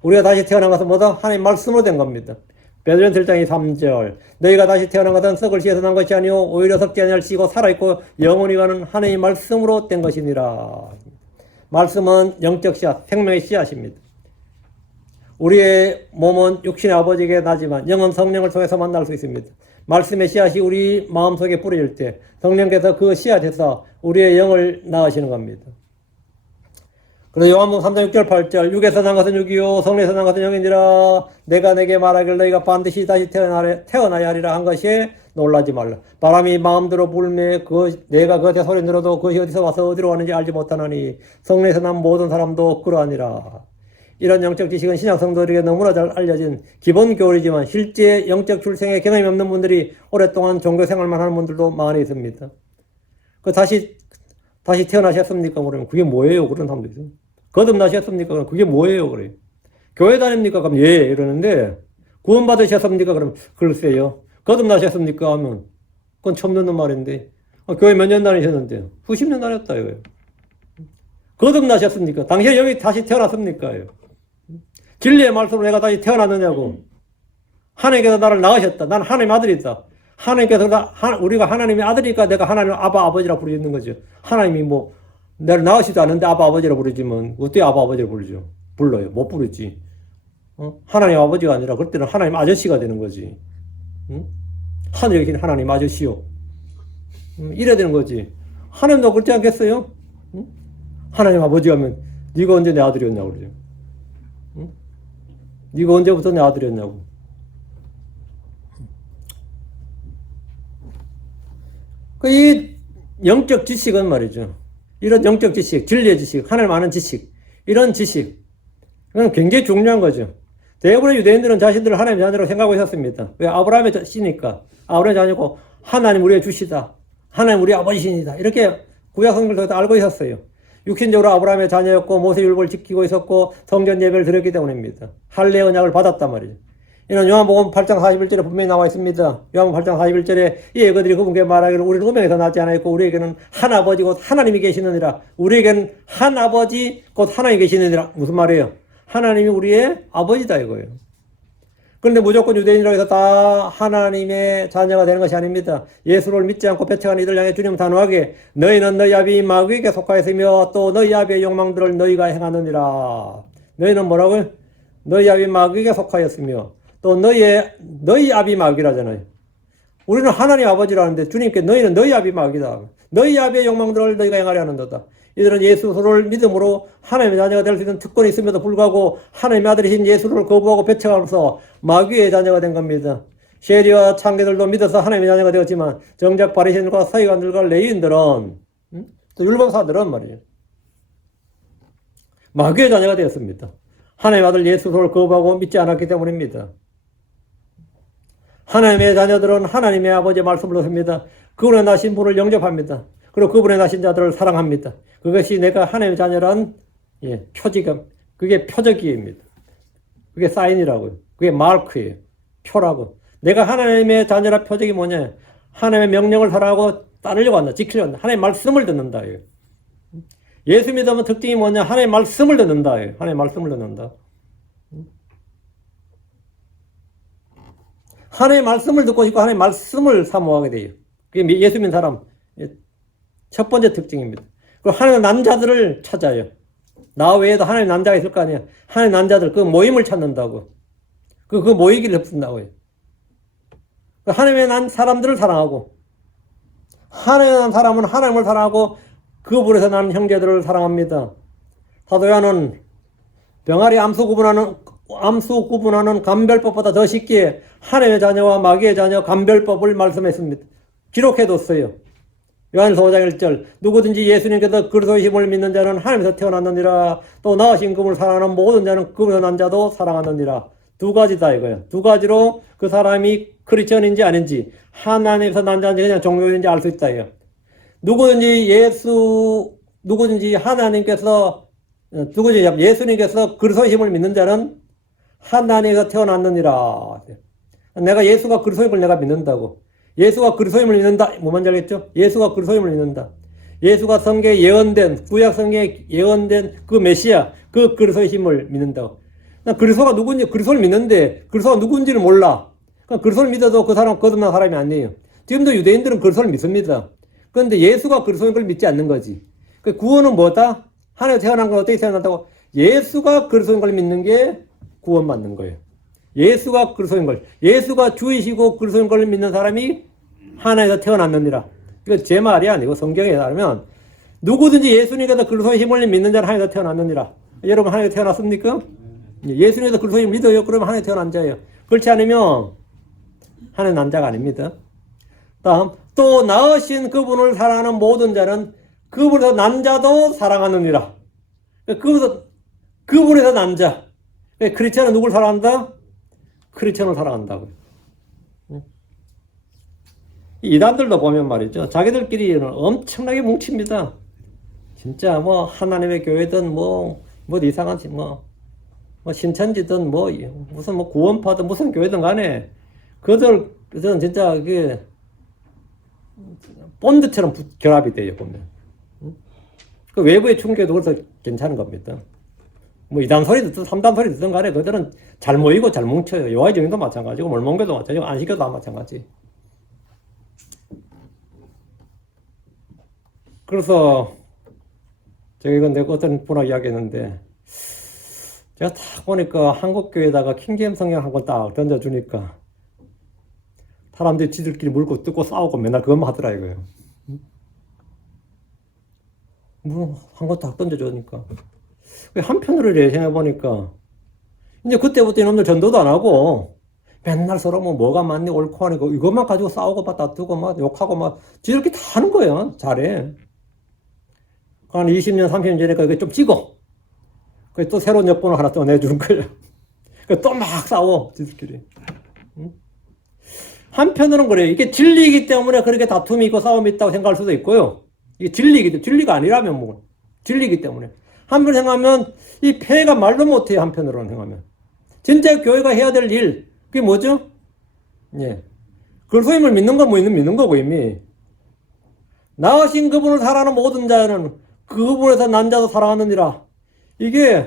우리가 다시 태어난 것은 뭐다? 하나님 말씀으로 된 겁니다. 베드로전서 1장 3절 너희가 다시 태어난 것은 썩을 씨에서 난 것이 아니오 오히려 썩지 아니할 씨고 살아있고 영원히 가는 하나님의 말씀으로 된 것이니라. 말씀은 영적 씨앗, 생명의 씨앗입니다. 우리의 몸은 육신의 아버지에게 나지만 영은 성령을 통해서 만날 수 있습니다. 말씀의 씨앗이 우리 마음속에 뿌려질 때 성령께서 그 씨앗에서 우리의 영을 낳으시는 겁니다. 그래서 요한복음 3장 6절 8절 육에서 난 것은 육이요 성령에서 난 것은 영이니라. 내가 내게 말하길 너희가 반드시 다시 태어나야 하리라 한 것이 놀라지 말라. 바람이 마음대로 불매 내가 그것에 소리 들어도 그것이 어디서 와서 어디로 가는지 알지 못하노니 성령에서 난 모든 사람도 그러하니라. 이런 영적 지식은 신약 성도들에게 너무나 잘 알려진 기본 교리지만 실제 영적 출생에 경험이 없는 분들이 오랫동안 종교 생활만 하는 분들도 많이 있습니다. 다시 태어나셨습니까? 그러면 그게 뭐예요? 그런 사람도 있어요. 거듭나셨습니까? 그럼 그게 뭐예요? 그래요. 교회 다닙니까? 그럼 예, 이러는데 구원받으셨습니까? 그럼 글쎄요. 거듭나셨습니까? 하면 그건 처음 듣는 말인데 교회 몇 년 다니셨는데 수십 년 다녔다 이거예요. 거듭나셨습니까? 당신이 여기 다시 태어났습니까? 진리의 말씀으로 내가 다시 태어났느냐고. 하나님께서 나를 낳으셨다. 나는 하나님의 아들이다. 하나님께서 우리가 하나님의 아들이니까 내가 하나님 아바 아버지라 부르는 거죠. 하나님이 뭐 나를 낳으시도 않는데 아바 아버지라 부르지만 어떻게 아바 아버지라 부르죠? 불러요. 못 부르지. 하나님 아버지가 아니라 그럴 때는 하나님 아저씨가 되는 거지. 하늘에 계신 하나님 아저씨요. 이래야 되는 거지. 하나님도 그렇지 않겠어요? 하나님 아버지 하면 네가 언제 내 아들이었냐고 그러죠. 네가 언제부터 내 아들이었냐고. 이 영적 지식은 말이죠. 이런 영적 지식, 진리의 지식, 하나님 아는 지식, 이런 지식, 그건 굉장히 중요한 거죠. 대부분의 유대인들은 자신들을 하나님의 자녀로 생각하고 있었습니다. 왜? 아브라함의 씨니까. 아브라함의 자녀고 하나님 우리의 주시다. 하나님 우리의 아버지시니다. 이렇게 구약 성경을 통해서 알고 있었어요. 육신적으로 아브라함의 자녀였고 모세 율법을 지키고 있었고 성전 예배를 드렸기 때문입니다. 할례 언약을 받았단 말이죠. 이는 요한복음 8장 41절에 분명히 나와 있습니다. 요한복음 8장 41절에 이 애거들이 그분께 말하기를 우리는 음행에서 낳지 않았고 우리에게는 한 아버지 곧 하나님이 계시느니라. 우리에게는 한 아버지 곧 하나님이 계시느니라. 무슨 말이에요? 하나님이 우리의 아버지다 이거예요. 그런데 무조건 유대인이라고 해서 다 하나님의 자녀가 되는 것이 아닙니다. 예수를 믿지 않고 배척하는 이들 향해 주님 단호하게 너희는 너희 아비 마귀에게 속하였으며 또 너희 아비의 욕망들을 너희가 행하느니라. 너희는 뭐라고요? 너희 아비 마귀에게 속하였으며 또 너희 아비 마귀라잖아요. 우리는 하나님 아버지라는데 주님께 너희는 너희 아비 마귀다. 너희 아비의 욕망들을 너희가 행하려 하는도다. 이들은 예수를 믿음으로 하나님의 자녀가 될 수 있는 특권이 있음에도 불구하고 하나님의 아들이신 예수를 거부하고 배척하면서 마귀의 자녀가 된 겁니다. 세리와 창개들도 믿어서 하나님의 자녀가 되었지만 정작 바리새인들과 서기관들과 레위인들은 또 율법사들은 말이에요. 마귀의 자녀가 되었습니다. 하나님의 아들 예수를 거부하고 믿지 않았기 때문입니다. 하나님의 자녀들은 하나님의 아버지의 말씀을 듣습니다. 그분의 나신 분을 영접합니다. 그리고 그분의 나신 자들을 사랑합니다. 그것이 내가 하나님의 자녀란 표지감, 그게 표적이입니다. 그게 사인이라고요. 그게 마크예요. 표라고. 내가 하나님의 자녀라 표적이 뭐냐? 하나님의 명령을 살아가고 따르려고 한다. 지키려고 한다. 하나님의 말씀을 듣는다. 예수 믿으면 특징이 뭐냐? 하나님의 말씀을 듣는다. 하나님의 말씀을 듣는다. 하나님의 말씀을 듣고 싶고 하나님의 말씀을 사모하게 돼요. 그게 예수 믿는 사람 첫 번째 특징입니다. 그리고 하나님의 난 자들을 찾아요. 나 외에도 하나님 남자가 있을 거 아니야. 하나님 남자들 그 모임을 찾는다고. 그 모이기를 푼다고요. 하나님의 난 사람들을 사랑하고, 하나님의 난 사람은 하나님을 사랑하고, 그분에서 나는 형제들을 사랑합니다. 사도 요한은 병아리 암수 구분하는 감별법보다 더 쉽게 하나님의 자녀와 마귀의 자녀 감별법을 말씀했습니다. 기록해뒀어요. 요한일서 5장 1절 누구든지 예수님께서 그리스도의 힘을 믿는 자는 하나님에서 태어났느니라. 또 낳으신 그분을 사랑하는 모든 자는 그분에서 난 자도 사랑하느니라. 두 가지다 이거예요. 두 가지로 그 사람이 크리스천인지 아닌지, 하나님에서 난 자인지 그냥 종교인지 알 수 있다 이거예요. 누구든지 예수님께서 그리스도의 힘을 믿는 자는 하나님에서 태어났느니라. 내가 예수가 그리스도의 힘을 내가 믿는다고. 예수가 그리스도의 힘을 믿는다. 뭐만 알겠죠? 예수가 그리스도의 힘을 믿는다. 예수가 성경에 예언된, 구약 성경에 예언된 그 메시아, 그 그리스도의 힘을 믿는다고. 그리스도가 누군지, 그리스도를 믿는데 그리스도가 누군지를 몰라. 그리스도를 믿어도 그 사람은 거듭난 사람이 아니에요. 지금도 유대인들은 그리스도를 믿습니다. 그런데 예수가 그리스도인 걸 믿지 않는 거지. 그 구원은 뭐다? 하나님에서 태어난 건 어떻게 태어난다고? 예수가 그리스도인 걸 믿는 게 구원받는 거예요. 예수가 그리스도인 걸, 예수가 주이시고 그리스도인 걸 믿는 사람이 하나님에서 태어났느니라. 이거 제 말이 아니고 성경에 따르면 누구든지 예수님께서 그리스도의 힘을 믿는 자는 하나님에서 태어났느니라. 여러분 하나님에서 태어났습니까? 예수님께서 그리스도의 힘을 믿어요. 그러면 하나님에서 태어난 자예요. 그렇지 않으면 하나님 난 자가 아닙니다. 다음, 또 낳으신 그분을 사랑하는 모든 자는 그분에서 난 자도 사랑하느니라. 그분에서 난 자. 크리스천은 누굴 사랑한다? 크리스천을 사랑한다고요. 이단들도 보면 말이죠. 자기들끼리는 엄청나게 뭉칩니다. 진짜 뭐 하나님의 교회든 뭐 이상한 뭐 신천지든 무슨 구원파든 무슨 교회든 간에 그들은 진짜 그 본드처럼 결합이 돼요, 보면. 그 외부의 충격도 그래서 괜찮은 겁니다. 뭐 이단 소리 듣든 삼단 소리 듣든 간에 그들은 잘 모이고 잘 뭉쳐요. 요한적인도 마찬가지고 몰몬교도 마찬가지고 안식교도 다 마찬가지. 그래서 제가 이건 내가 어떤 분하고 이야기했는데 제가 딱 보니까 한국교회에다가 킹제임 성경 한 권 딱 던져주니까 사람들이 지들끼리 물고 뜯고 싸우고 맨날 그것만 하더라 이거예요. 뭐 한 권 딱 던져주니까 한편으로 생각해보니까 이제 그때부터 이놈들 전도도 안 하고 맨날 서로 뭐가 맞니 옳고 하니 이것만 가지고 싸우고 막 다투고 막 욕하고 막 지들끼리 다 하는 거야. 잘해. 한 20년 30년 전에 그게 좀 찍어. 또 새로운 여권을 하나 또 내주는 거야. 또 막 싸워 지들끼리. 한편으로는 그래요. 이게 진리이기 때문에 그렇게 다툼이 있고 싸움이 있다고 생각할 수도 있고요. 이게 진리가 아니라면 뭐 진리이기 때문에. 한편 생각하면 이 폐해가 말도 못해요. 한편으로는 생각하면. 진짜 교회가 해야 될 일, 그게 뭐죠? 예. 그리스도의 힘을 믿는 건 믿는 거고 이미. 나으신 그분을 사랑하는 모든 자는 그분에서 난 자도 사랑하느니라. 이게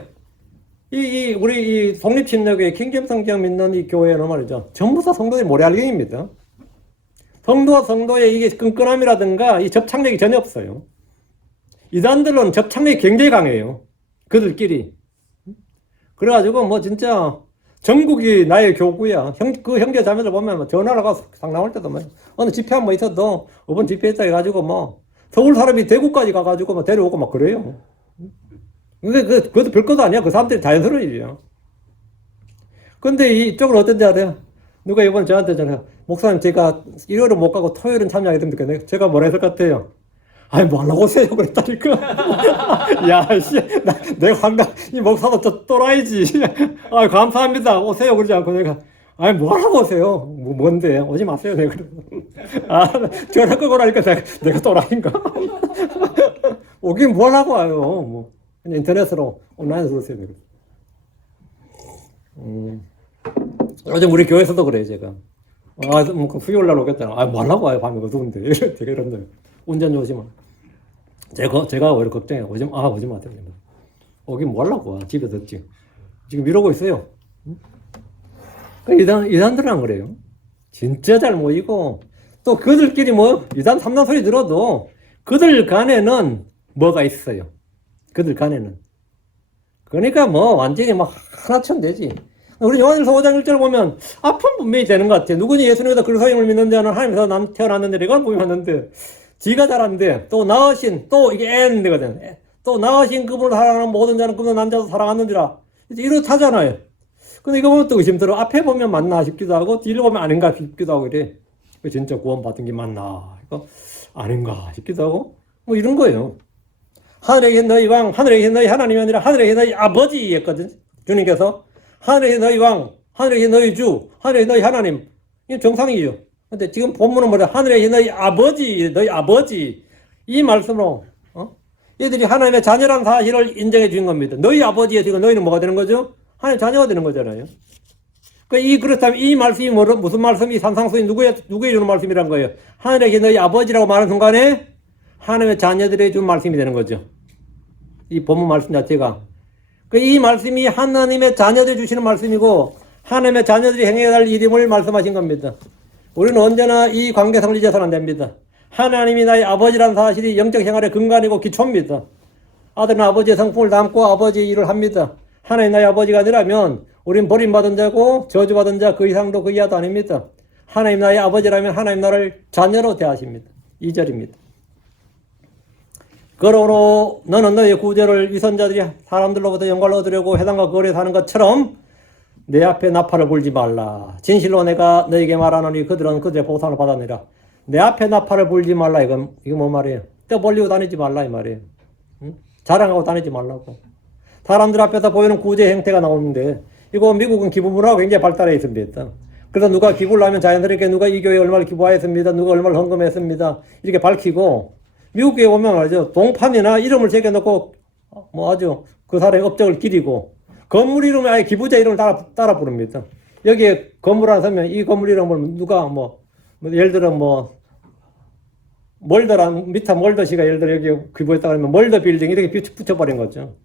우리 이 독립침략의 킹제임 성경 믿는 이 교회는 말이죠. 전부 다 성도의 모래알갱입니다. 성도와 성도의 이게 끈끈함이라든가 이 접착력이 전혀 없어요. 이단들은 접착력이 굉장히 강해요. 그들끼리. 그래가지고 뭐 진짜 전국이 나의 교구야. 그 형제 자매들 보면 전화를 가서 상담할 때도 어느 집회 한번 있어도 이번 집회 있다 해가지고 서울 사람이 대구까지 가가지고 데려오고 막 그래요. 근데 그것도 별것도 아니야. 그 사람들이 자연스러운 일이야. 근데 이쪽은 어떤지 알아요? 누가 이번에 저한테 전화, 목사님 제가 일요일은 못 가고 토요일은 참여하게 됩니까? 제가 뭐라 했을 것 같아요? 아니, 뭐 하려고 오세요? 그랬다니까. 야, 씨, 내가 황당, 이 목사도 저 또라이지. 아, 감사합니다. 오세요. 그러지 않고 내가, 아니, 뭐 하려고 오세요? 뭔데? 오지 마세요. 내가 그래. 아, 전화 끄고 나니까 내가 또라이인가? 오긴 뭐 하려고 와요? 그냥 인터넷으로, 온라인으로 오세요. 요즘 우리 교회에서도 그래요, 제가. 아, 수요일 날 오겠잖아. 아, 뭐 하려고 와요? 밤에 어두운데. 되게 이런데. 운전 조심하. 제가 오히려 걱정해요. 오지 마세요. 오긴 뭐 하려고 와. 집에 듣지. 지금 이러고 있어요. 이단들은 안 그래요. 진짜 잘 모이고, 또 그들끼리 이단 3단 소리 들어도 그들 간에는 뭐가 있어요. 그들 간에는. 그러니까 뭐 완전히 막 하나처럼 되지. 우리 요한일서 5장 1절 보면 앞은 분명히 되는 것 같아. 누구니 예수님보다 그리스도임을 믿는 자는 하나님에서 태어났는데 이건 분명히 왔는데 지가 잘하는데 또 나으신 또 이게 N되거든. 또 나으신 그분을 사랑하는 모든 자는 그분 남자도 사랑하는지라. 이렇다잖아요. 근데 이거 보면 또 의심들어. 앞에 보면 맞나 싶기도 하고 뒤를 보면 아닌가 싶기도 하고 이래. 진짜 구원받은 게 맞나 이거 아닌가 싶기도 하고 뭐 이런 거예요. 하늘에 계신 너희 왕, 하늘에 계신 너희 하나님이 아니라 하늘에 계신 너희 아버지 했거든. 주님께서 하늘에 계신 너희 왕, 하늘에 계신 너희 주, 하늘에 계신 너희 하나님. 이게 정상이죠. 근데 지금 본문은 뭐래? 하늘에 계신 너희 아버지, 너희 아버지. 이 말씀으로 얘들이 하나님의 자녀라는 사실을 인정해 주신 겁니다. 너희 아버지에 지금 너희는 뭐가 되는 거죠? 하나님의 자녀가 되는 거잖아요. 그렇다면 이 말씀이 무슨 말씀이 산상수인 누구에게 주는 말씀이란 거예요? 하늘에 계신 너희 아버지라고 말하는 순간에 하나님의 자녀들에게 준 말씀이 되는 거죠. 이 본문 말씀 자체가. 이 말씀이 하나님의 자녀들이 주시는 말씀이고 하나님의 자녀들이 행해야 할 일임을 말씀하신 겁니다. 우리는 언제나 이 관계성을 잊어서는 안 됩니다. 하나님이 나의 아버지라는 사실이 영적 생활의 근간이고 기초입니다. 아들은 아버지의 성품을 담고 아버지의 일을 합니다. 하나님 나의 아버지가 아니라면 우린 버림받은 자고 저주받은 자 그 이상도 그 이하도 아닙니다. 하나님 나의 아버지라면 하나님 나를 자녀로 대하십니다. 2절입니다. 그러므로 너는 너의 구제를 위선자들이 사람들로부터 영광을 얻으려고 회당과 거리에 사는 것처럼 내 앞에 나팔을 불지 말라. 진실로 내가 너에게 말하노니 그들은 그들의 보상을 받았느니라. 내 앞에 나팔을 불지 말라. 이거 뭐 말이에요? 떠벌리고 다니지 말라 이 말이에요. 응? 자랑하고 다니지 말라고. 사람들 앞에서 보이는 구제 행태가 나오는데 이거 미국은 기부 문화가 굉장히 발달해 있습니다. 그래서 누가 기부를 하면 자연스럽게 누가 이 교회에 얼마를 기부하였습니다. 누가 얼마를 헌금했습니다. 이렇게 밝히고 미국 교회 오면 말이죠. 동판이나 이름을 새겨놓고 뭐 아주 그 사람의 업적을 기리고 건물 이름에 아예 기부자 이름을 따라 부릅니다. 여기에 건물 하나 서면 이 건물 이름을 누가 예를 들어 멀더란 미타 멀더시가 예를 들어 여기 기부했다 그러면 멀더 빌딩 이렇게 붙여버린 거죠.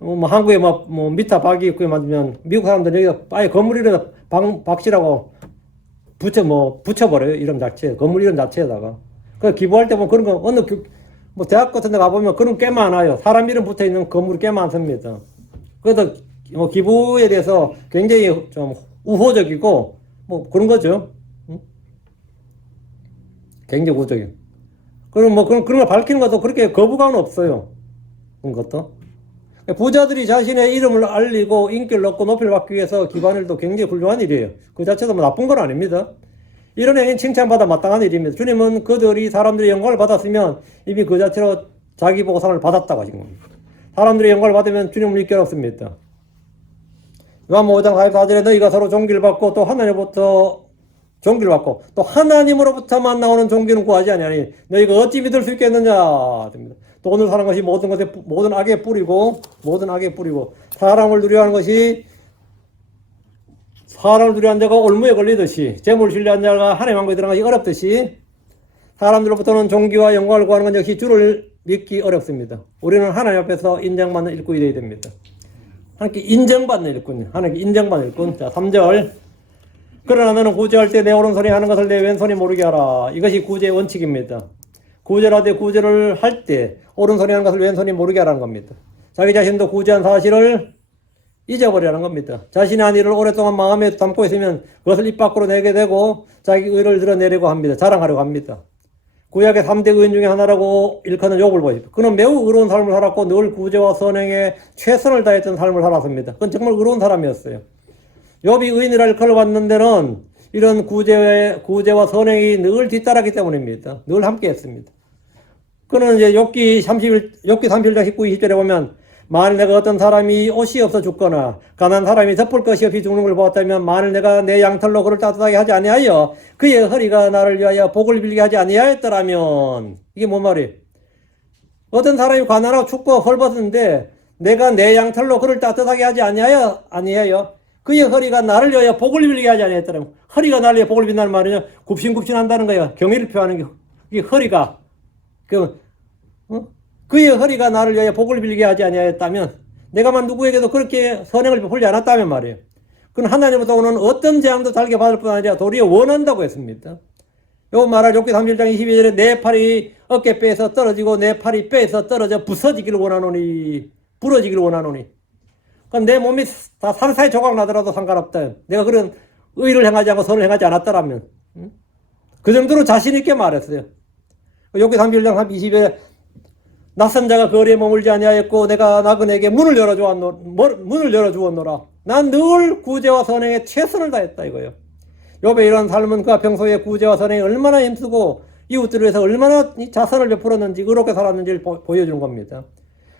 한국에 미타 박이 있고 만들면 미국 사람들은 여기다 아예 건물 이름 박씨라고 붙여버려요. 이름 자체 건물 이름 자체에다가. 그 기부할 때 보면 그런 거 어느 대학 같은 데 가보면 그런 게 꽤 많아요. 사람 이름 붙어 있는 건물이 꽤 많습니다. 그래서 기부에 대해서 굉장히 좀 우호적이고 그런 거죠. 굉장히 우호적이고. 그럼 그런 걸 밝히는 것도 그렇게 거부감은 없어요. 그런 것도. 부자들이 자신의 이름을 알리고 인기를 얻고 높이를 받기 위해서 기부하는 일도 굉장히 훌륭한 일이에요. 그 자체도 나쁜 건 아닙니다. 이런 행위는 칭찬받아 마땅한 일입니다. 주님은 그들이 사람들의 영광을 받았으면 이미 그 자체로 자기 보상을 받았다고 하신 겁니다. 사람들의 영광을 받으면 주님을 잊기 어렵습니다. 요한복음 5장 44절에 너희가 서로 존귀를 받고 또 하나님으로부터 존귀를 받고 또 하나님으로부터만 나오는 존귀는 구하지 아니하니 너희가 어찌 믿을 수 있겠느냐. 돈을 사는 것이 모든 악의 뿌리고 사람을 누려하는 것이 사람을 두려워한 자가 올무에 걸리듯이 재물을 신뢰한 자가 하나님 왕국에 들어가기 어렵듯이 사람들로부터는 존귀와 영광을 구하는 건 역시 주를 믿기 어렵습니다. 우리는 하나님 앞에서 인정받는 일꾼이 되어야 됩니다. 하나님께 인정받는 일꾼. 하나님께 인정받는 일꾼. 자, 3절. 그러나 너는 구제할 때 내 오른손이 하는 것을 내 왼손이 모르게 하라. 이것이 구제의 원칙입니다. 구제를 하되 구제를 할 때 오른손이 하는 것을 왼손이 모르게 하라는 겁니다. 자기 자신도 구제한 사실을 잊어버리라는 겁니다. 자신이 한 일을 오랫동안 마음에 담고 있으면 그것을 입 밖으로 내게 되고 자기 의를 드러내려고 합니다. 자랑하려고 합니다. 구약의 3대 의인 중에 하나라고 일컫는 욥을 보십시오. 그는 매우 의로운 삶을 살았고 늘 구제와 선행에 최선을 다했던 삶을 살았습니다. 그건 정말 의로운 사람이었어요. 욥이 의인이라 일컬어 받는 데는 이런 구제와 선행이 늘 뒤따랐기 때문입니다. 늘 함께 했습니다. 그는 이제 욥기 31장 19, 20절에 보면 만일 내가 어떤 사람이 옷이 없어 죽거나 가난한 사람이 덮을 것이 없이 죽는 걸 보았다면 만일 내가 내 양털로 그를 따뜻하게 하지 아니하여 그의 허리가 나를 위하여 복을 빌게 하지 아니하였더라면 이게 뭔 말이에요? 어떤 사람이 가난하고 춥고 헐벗었는데 내가 내 양털로 그를 따뜻하게 하지 아니하여 그의 허리가 나를 위하여 복을 빌게 하지 아니하였더라면 허리가 나를 위하여 복을 빈다는 말은요 굽신굽신한다는 거예요. 경의를 표하는 게 이 허리가 그의 허리가 나를 위하여 복을 빌게 하지 아니하였다면 내가만 누구에게도 그렇게 선행을 베풀지 않았다면 말이에요. 그건 하나님부터 오는 어떤 재앙도 달게 받을 뿐 아니라 도리어 원한다고 했습니다. 요 말할 욥기 31장 22절에 내 팔이 어깨뼈에서 떨어지고 내 팔이 뼈에서 떨어져 부서지기를 원하노니, 부러지기를 원하노니. 그럼 내 몸이 다 살살 조각 나더라도 상관없다. 내가 그런 의를 행하지 않고 선을 행하지 않았더라면. 그 정도로 자신 있게 말했어요. 욥기 31장 22절에 낯선 자가 거리에 머물지 아니하였고 내가 나그네에게 문을 열어주었노라. 난 늘 구제와 선행에 최선을 다했다 이거예요. 욥의 이런 삶은 그가 평소에 구제와 선행에 얼마나 힘쓰고 이웃들을 위해서 얼마나 자선을 베풀었는지 의롭게 살았는지를 보여주는 겁니다.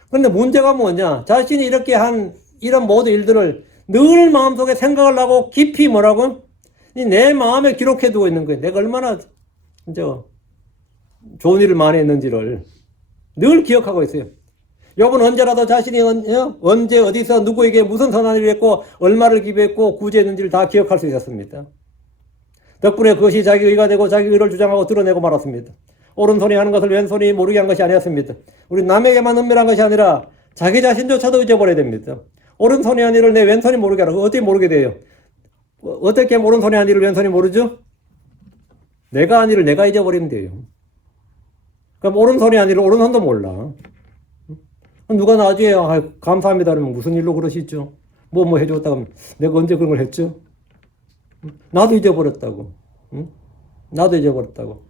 그런데 문제가 뭐냐? 자신이 이렇게 한 이런 모든 일들을 늘 마음속에 생각을 하고 깊이 뭐라고? 내 마음에 기록해 두고 있는 거예요. 내가 얼마나 좋은 일을 많이 했는지를 늘 기억하고 있어요. 욥은 언제라도 자신이 언제 어디서 누구에게 무슨 선한 일을 했고 얼마를 기부했고 구제했는지를 다 기억할 수 있었습니다. 덕분에 그것이 자기 의가 되고 자기 의를 주장하고 드러내고 말았습니다. 오른손이 하는 것을 왼손이 모르게 한 것이 아니었습니다. 우리 남에게만 은밀한 것이 아니라 자기 자신조차도 잊어버려야 됩니다. 오른손이 한 일을 내 왼손이 모르게 하라. 어떻게 모르게 돼요? 어떻게 오른손이 한 일을 왼손이 모르죠? 내가 한 일을 내가 잊어버리면 돼요. 그럼 오른손이 한 일을 오른손도 몰라. 누가 나중에 감사합니다 그러면 무슨 일로 그러시죠? 뭐 해줬다 그러면 내가 언제 그런 걸 했죠? 나도 잊어버렸다고. 응? 나도 잊어버렸다고.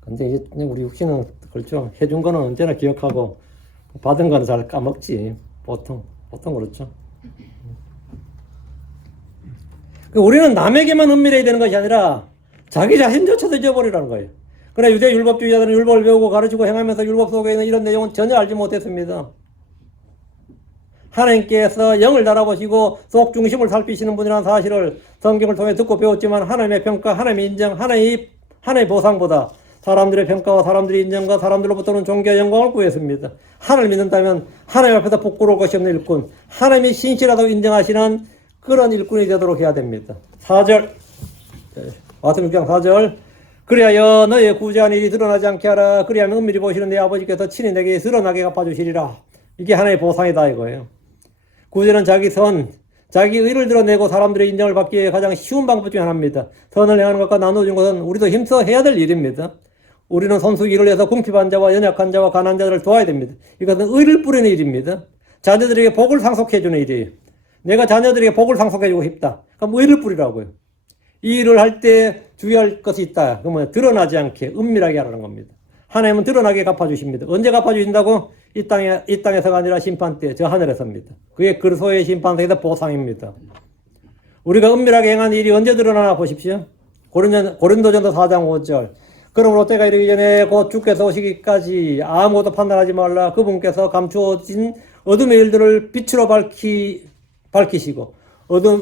근데 이제 우리 육신은 그렇죠. 해준 거는 언제나 기억하고 받은 거는 잘 까먹지. 보통 그렇죠. 우리는 남에게만 은밀해야 되는 것이 아니라 자기 자신조차도 잊어버리라는 거예요. 그러나 유대 율법주의자들은 율법을 배우고 가르치고 행하면서 율법 속에 있는 이런 내용은 전혀 알지 못했습니다. 하나님께서 영을 달아보시고 속 중심을 살피시는 분이라는 사실을 성경을 통해 듣고 배웠지만 하나님의 평가, 하나님의 인정, 하나님의 보상보다 사람들의 평가와 사람들의 인정과 사람들로부터는 존귀와 영광을 구했습니다. 하나님을 믿는다면 하나님 앞에서 부끄러울 것이 없는 일꾼, 하나님이 신실하다고 인정하시는 그런 일꾼이 되도록 해야 됩니다. 4절, 마태복음 6장 4절, 그리하여 너의 구제한 일이 드러나지 않게 하라. 그리하면 은밀히 보시는 내 아버지께서 친히 내게 드러나게 갚아주시리라. 이게 하나의 보상이다 이거예요. 구제는 자기 선, 자기 의를 드러내고 사람들의 인정을 받기 위해 가장 쉬운 방법 중 하나입니다. 선을 행하는 것과 나누어준 것은 우리도 힘써 해야 될 일입니다. 우리는 손수 일을 해서 궁핍한 자와 연약한 자와 가난한 자들을 도와야 됩니다. 이것은 의를 뿌리는 일입니다. 자녀들에게 복을 상속해주는 일이에요. 내가 자녀들에게 복을 상속해주고 싶다. 그럼 의를 뿌리라고요. 이 일을 할 때 주의할 것이 있다. 그러면 드러나지 않게 은밀하게 하라는 겁니다. 하나님은 드러나게 갚아주십니다. 언제 갚아주신다고? 이 땅에서가 아니라 심판 때, 저 하늘에서입니다. 그게 그리스도의 심판석에서 보상입니다. 우리가 은밀하게 행한 일이 언제 드러나나 보십시오. 고린도전서 4장 5절. 그러므로 때가 이르기 전에 곧 주께서 오시기까지 아무것도 판단하지 말라. 그분께서 감추어진 어둠의 일들을 빛으로 밝히시고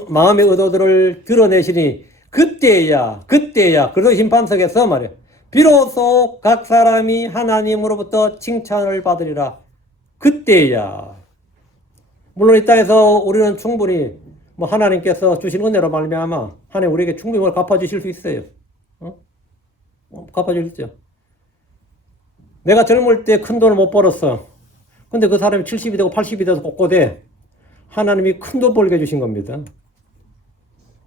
마음의 의도들을 드러내시니 그때야 그래서 심판석에서 말이야 비로소 각 사람이 하나님으로부터 칭찬을 받으리라. 그때야. 물론 이 땅에서 우리는 충분히 하나님께서 주신 은혜로 말미암아 하나님 우리에게 충분히 뭘 갚아주실 수 있어요. 갚아주시죠. 내가 젊을 때 큰 돈을 못 벌었어. 근데 그 사람이 70이 되고 80이 돼서 꼿꼿해. 하나님이 큰 돈 벌게 해주신 겁니다.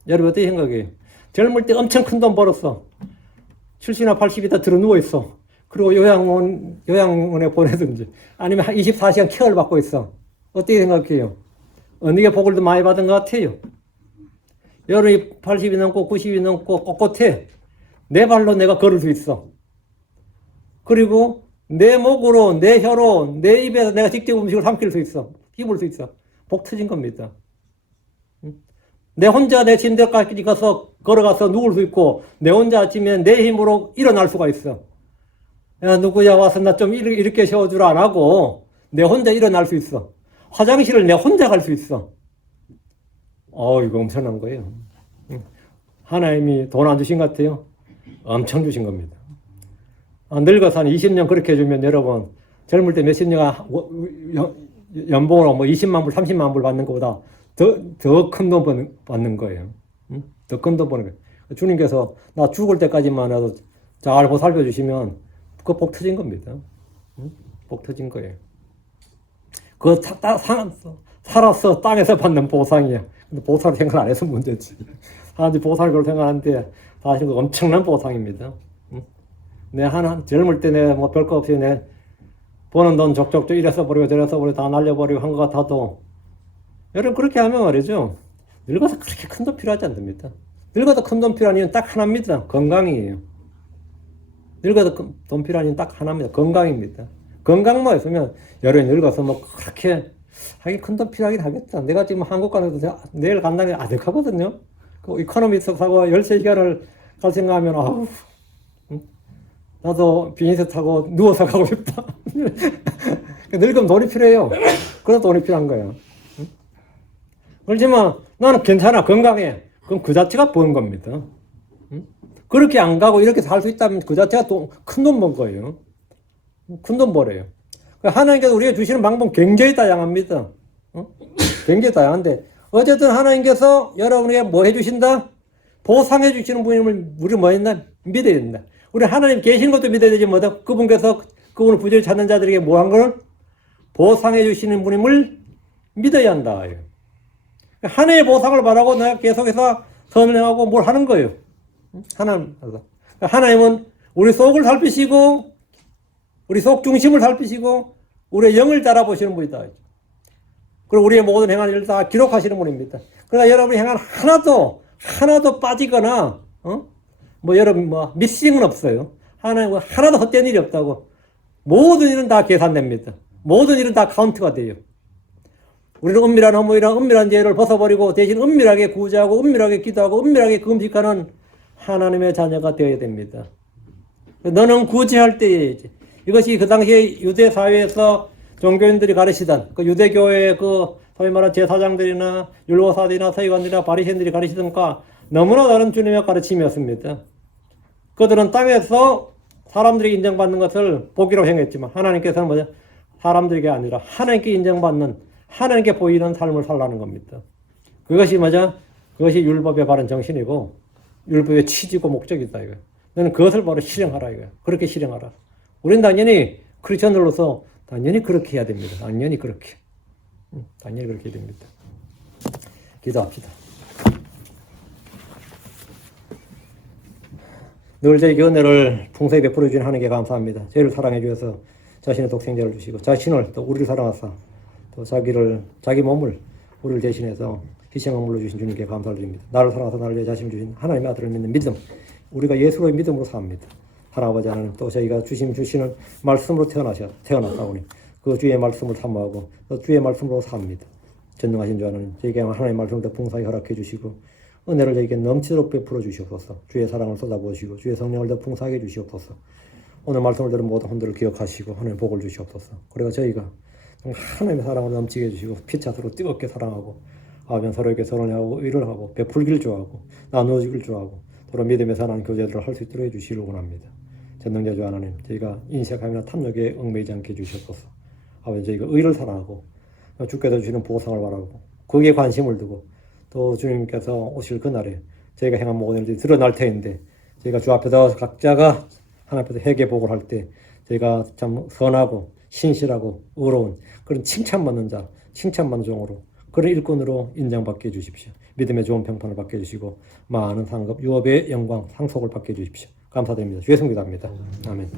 여러분 어떻게 생각해요? 젊을 때 엄청 큰 돈 벌었어. 70이나 80이 다 들어 누워있어. 그리고 요양원에 보내든지 아니면 24시간 케어를 받고 있어. 어떻게 생각해요? 어느 게 복을 더 많이 받은 것 같아요? 여름이 80이 넘고 90이 넘고 꼿꼿해. 내 발로 내가 걸을 수 있어. 그리고 내 목으로, 내 혀로, 내 입에서 내가 직접 음식을 삼킬 수 있어. 입을 수 있어. 복 터진 겁니다. 내 혼자 내 침대까지 가서 걸어가서 누울 수 있고 내 혼자 아침에 내 힘으로 일어날 수가 있어. 야 누구야 와서 나 좀 이렇게 세워주라 안 하고 내 혼자 일어날 수 있어. 화장실을 내 혼자 갈 수 있어. 이거 엄청난 거예요. 하나님이 돈 안 주신 것 같아요. 엄청 주신 겁니다. 늙어서 한 20년 그렇게 해주면 여러분 젊을 때 몇십 년 연봉으로 20만 불, 30만 불 받는 것보다 더 큰 돈 받는 거예요. 더 큰 돈 버는 거예요. 주님께서 나 죽을 때까지만 해도 잘 보살펴 주시면 그거 복 터진 겁니다. 복 터진 거예요. 그거 살아서 땅에서 받는 보상이야. 근데 보살 생각 안 해서 문제지. 사람들이 보살 그걸 생각하는데 사실 그 엄청난 보상입니다. 내 하나 젊을 때 내 뭐 별거 없이 내 버는 돈 족족족 이래 써버리고 저래 써버리고 다 날려버리고 한 것 같아도 여러분 그렇게 하면 말이죠. 늙어서 그렇게 큰 돈 필요하지 않습니다. 늙어도 큰 돈 필요한 이유는 딱 하나입니다. 건강이에요. 늙어도 돈 필요한 이유는 딱 하나입니다. 건강입니다. 건강만 있으면 여러분이 늙어서 뭐 그렇게 하긴 큰 돈 필요하긴 하겠다. 내가 지금 한국 가서 내일 간다는 게 아득하거든요. 그 이코노미스 타고 13시간을 갈 생각하면 아우 나도 비즈니스 타고 누워서 가고 싶다. 늙으면 돈이 필요해요. 그래서 돈이 필요한 거예요. 그렇지만 나는 괜찮아. 건강해. 그럼 그 자체가 번 겁니다. 그렇게 안 가고 이렇게 살 수 있다면 그 자체가 큰 돈 번 거예요. 큰 돈 벌어요. 하나님께서 우리가 주시는 방법은 굉장히 다양합니다. 굉장히 다양한데 어쨌든 하나님께서 여러분에게 뭐 해주신다? 보상해 주시는 분임을 우리 뭐 했나? 믿어야 된다. 우리 하나님 계신 것도 믿어야 되지 뭐다. 그분께서 그분을 부지런히 찾는 자들에게 뭐 한 걸? 보상해 주시는 분임을 믿어야 한다. 하나님의 보상을 바라고 내가 계속해서 선행하고 뭘 하는 거예요. 하나님은 우리 속을 살피시고 우리 속 중심을 살피시고 우리의 영을 따라보시는 분이다. 그리고 우리의 모든 행한 일을 다 기록하시는 분입니다. 그러니까 여러분이 행한 하나도 빠지거나 뭐 여러분 뭐 미싱은 없어요. 하나님은 하나도 헛된 일이 없다고. 모든 일은 다 계산됩니다. 모든 일은 다 카운트가 돼요. 우리는 은밀한 허물이랑 은밀한 죄를 벗어버리고 대신 은밀하게 구제하고 은밀하게 기도하고 은밀하게 금식하는 하나님의 자녀가 되어야 됩니다. 너는 구제할 때에 이것이 그 당시에 유대 사회에서 종교인들이 가르치던 그 유대교회의 그 소위 말하는 제사장들이나 율법사들이나 서기관들이나 바리새인들이 가르치던가 너무나 다른 주님의 가르침이었습니다. 그들은 땅에서 사람들에게 인정받는 것을 복이라고 행했지만 하나님께서는 뭐냐? 사람들에게 아니라 하나님께 인정받는 하나님께 보이는 삶을 살라는 겁니다. 그것이 뭐냐? 그것이 율법의 바른 정신이고 율법의 취지고 목적이다 이거예요. 너는 그것을 바로 실행하라 이거예요. 그렇게 실행하라. 우리는 당연히 크리스천들로서 당연히 그렇게 해야 됩니다. 당연히 그렇게 해야 됩니다. 기도합시다. 늘 저에게 은혜를 풍성히 베풀어 주신 하나님께 감사합니다. 저희를 사랑해 주셔서 자신의 독생자를 주시고 자신을 또 우리를 사랑하사 또 자기 몸을 우리를 대신해서 희생함으로 주신 주님께 감사를 드립니다. 나를 사랑하사 나를 위해 자신을 주신 하나님의 아들을 믿는 믿음, 우리가 예수로의 믿음으로 삽니다. 하나님 아버지 하나님 또 저희가 주시는 말씀으로 태어났사오니 그 주의 말씀을 사모하고 또 주의 말씀으로 삽니다. 전능하신 주 하나님 저희에게 하나님의 말씀을 더 풍성히 허락해 주시고 은혜를 저에게 넘치도록 베풀어 주시옵소서. 주의 사랑을 쏟아부으시고 주의 성령을 더 풍성하게 주시옵소서. 오늘 말씀을 들은 모든 혼들을 기억하시고 하나님 복을 주시옵소서. 그리고 저희가 하나님의 사랑을 넘치게 해주시고 피차스로 뜨겁게 사랑하고 아멘 서로에게 서론하고 의를 하고 베풀기를 좋아하고 나누어주기를 좋아하고 서로 믿음의 선한 교제들을 할 수 있도록 해주시기를 원합니다. 전능자 주 하나님 저희가 인색함이나 탐욕에 얽매이지 않게 해주시옵소서. 아멘 저희가 의를 사랑하고 주께서 주시는 보상을 바라고 거기에 관심을 두고 또 주님께서 오실 그날에 저희가 행한 모든 일들이 드러날 테인데 저희가 주 앞에서 각자가 하나님 앞에서 회개복을 할 때 저희가 참 선하고 신실하고 의로운 그런 칭찬받는 자, 칭찬받는 종으로 그런 일꾼으로 인정받게 해주십시오. 믿음의 좋은 평판을 받게 해주시고 많은 상급 유업의 영광 상속을 받게 해주십시오. 감사드립니다. 주의 성기도합니다. 아멘.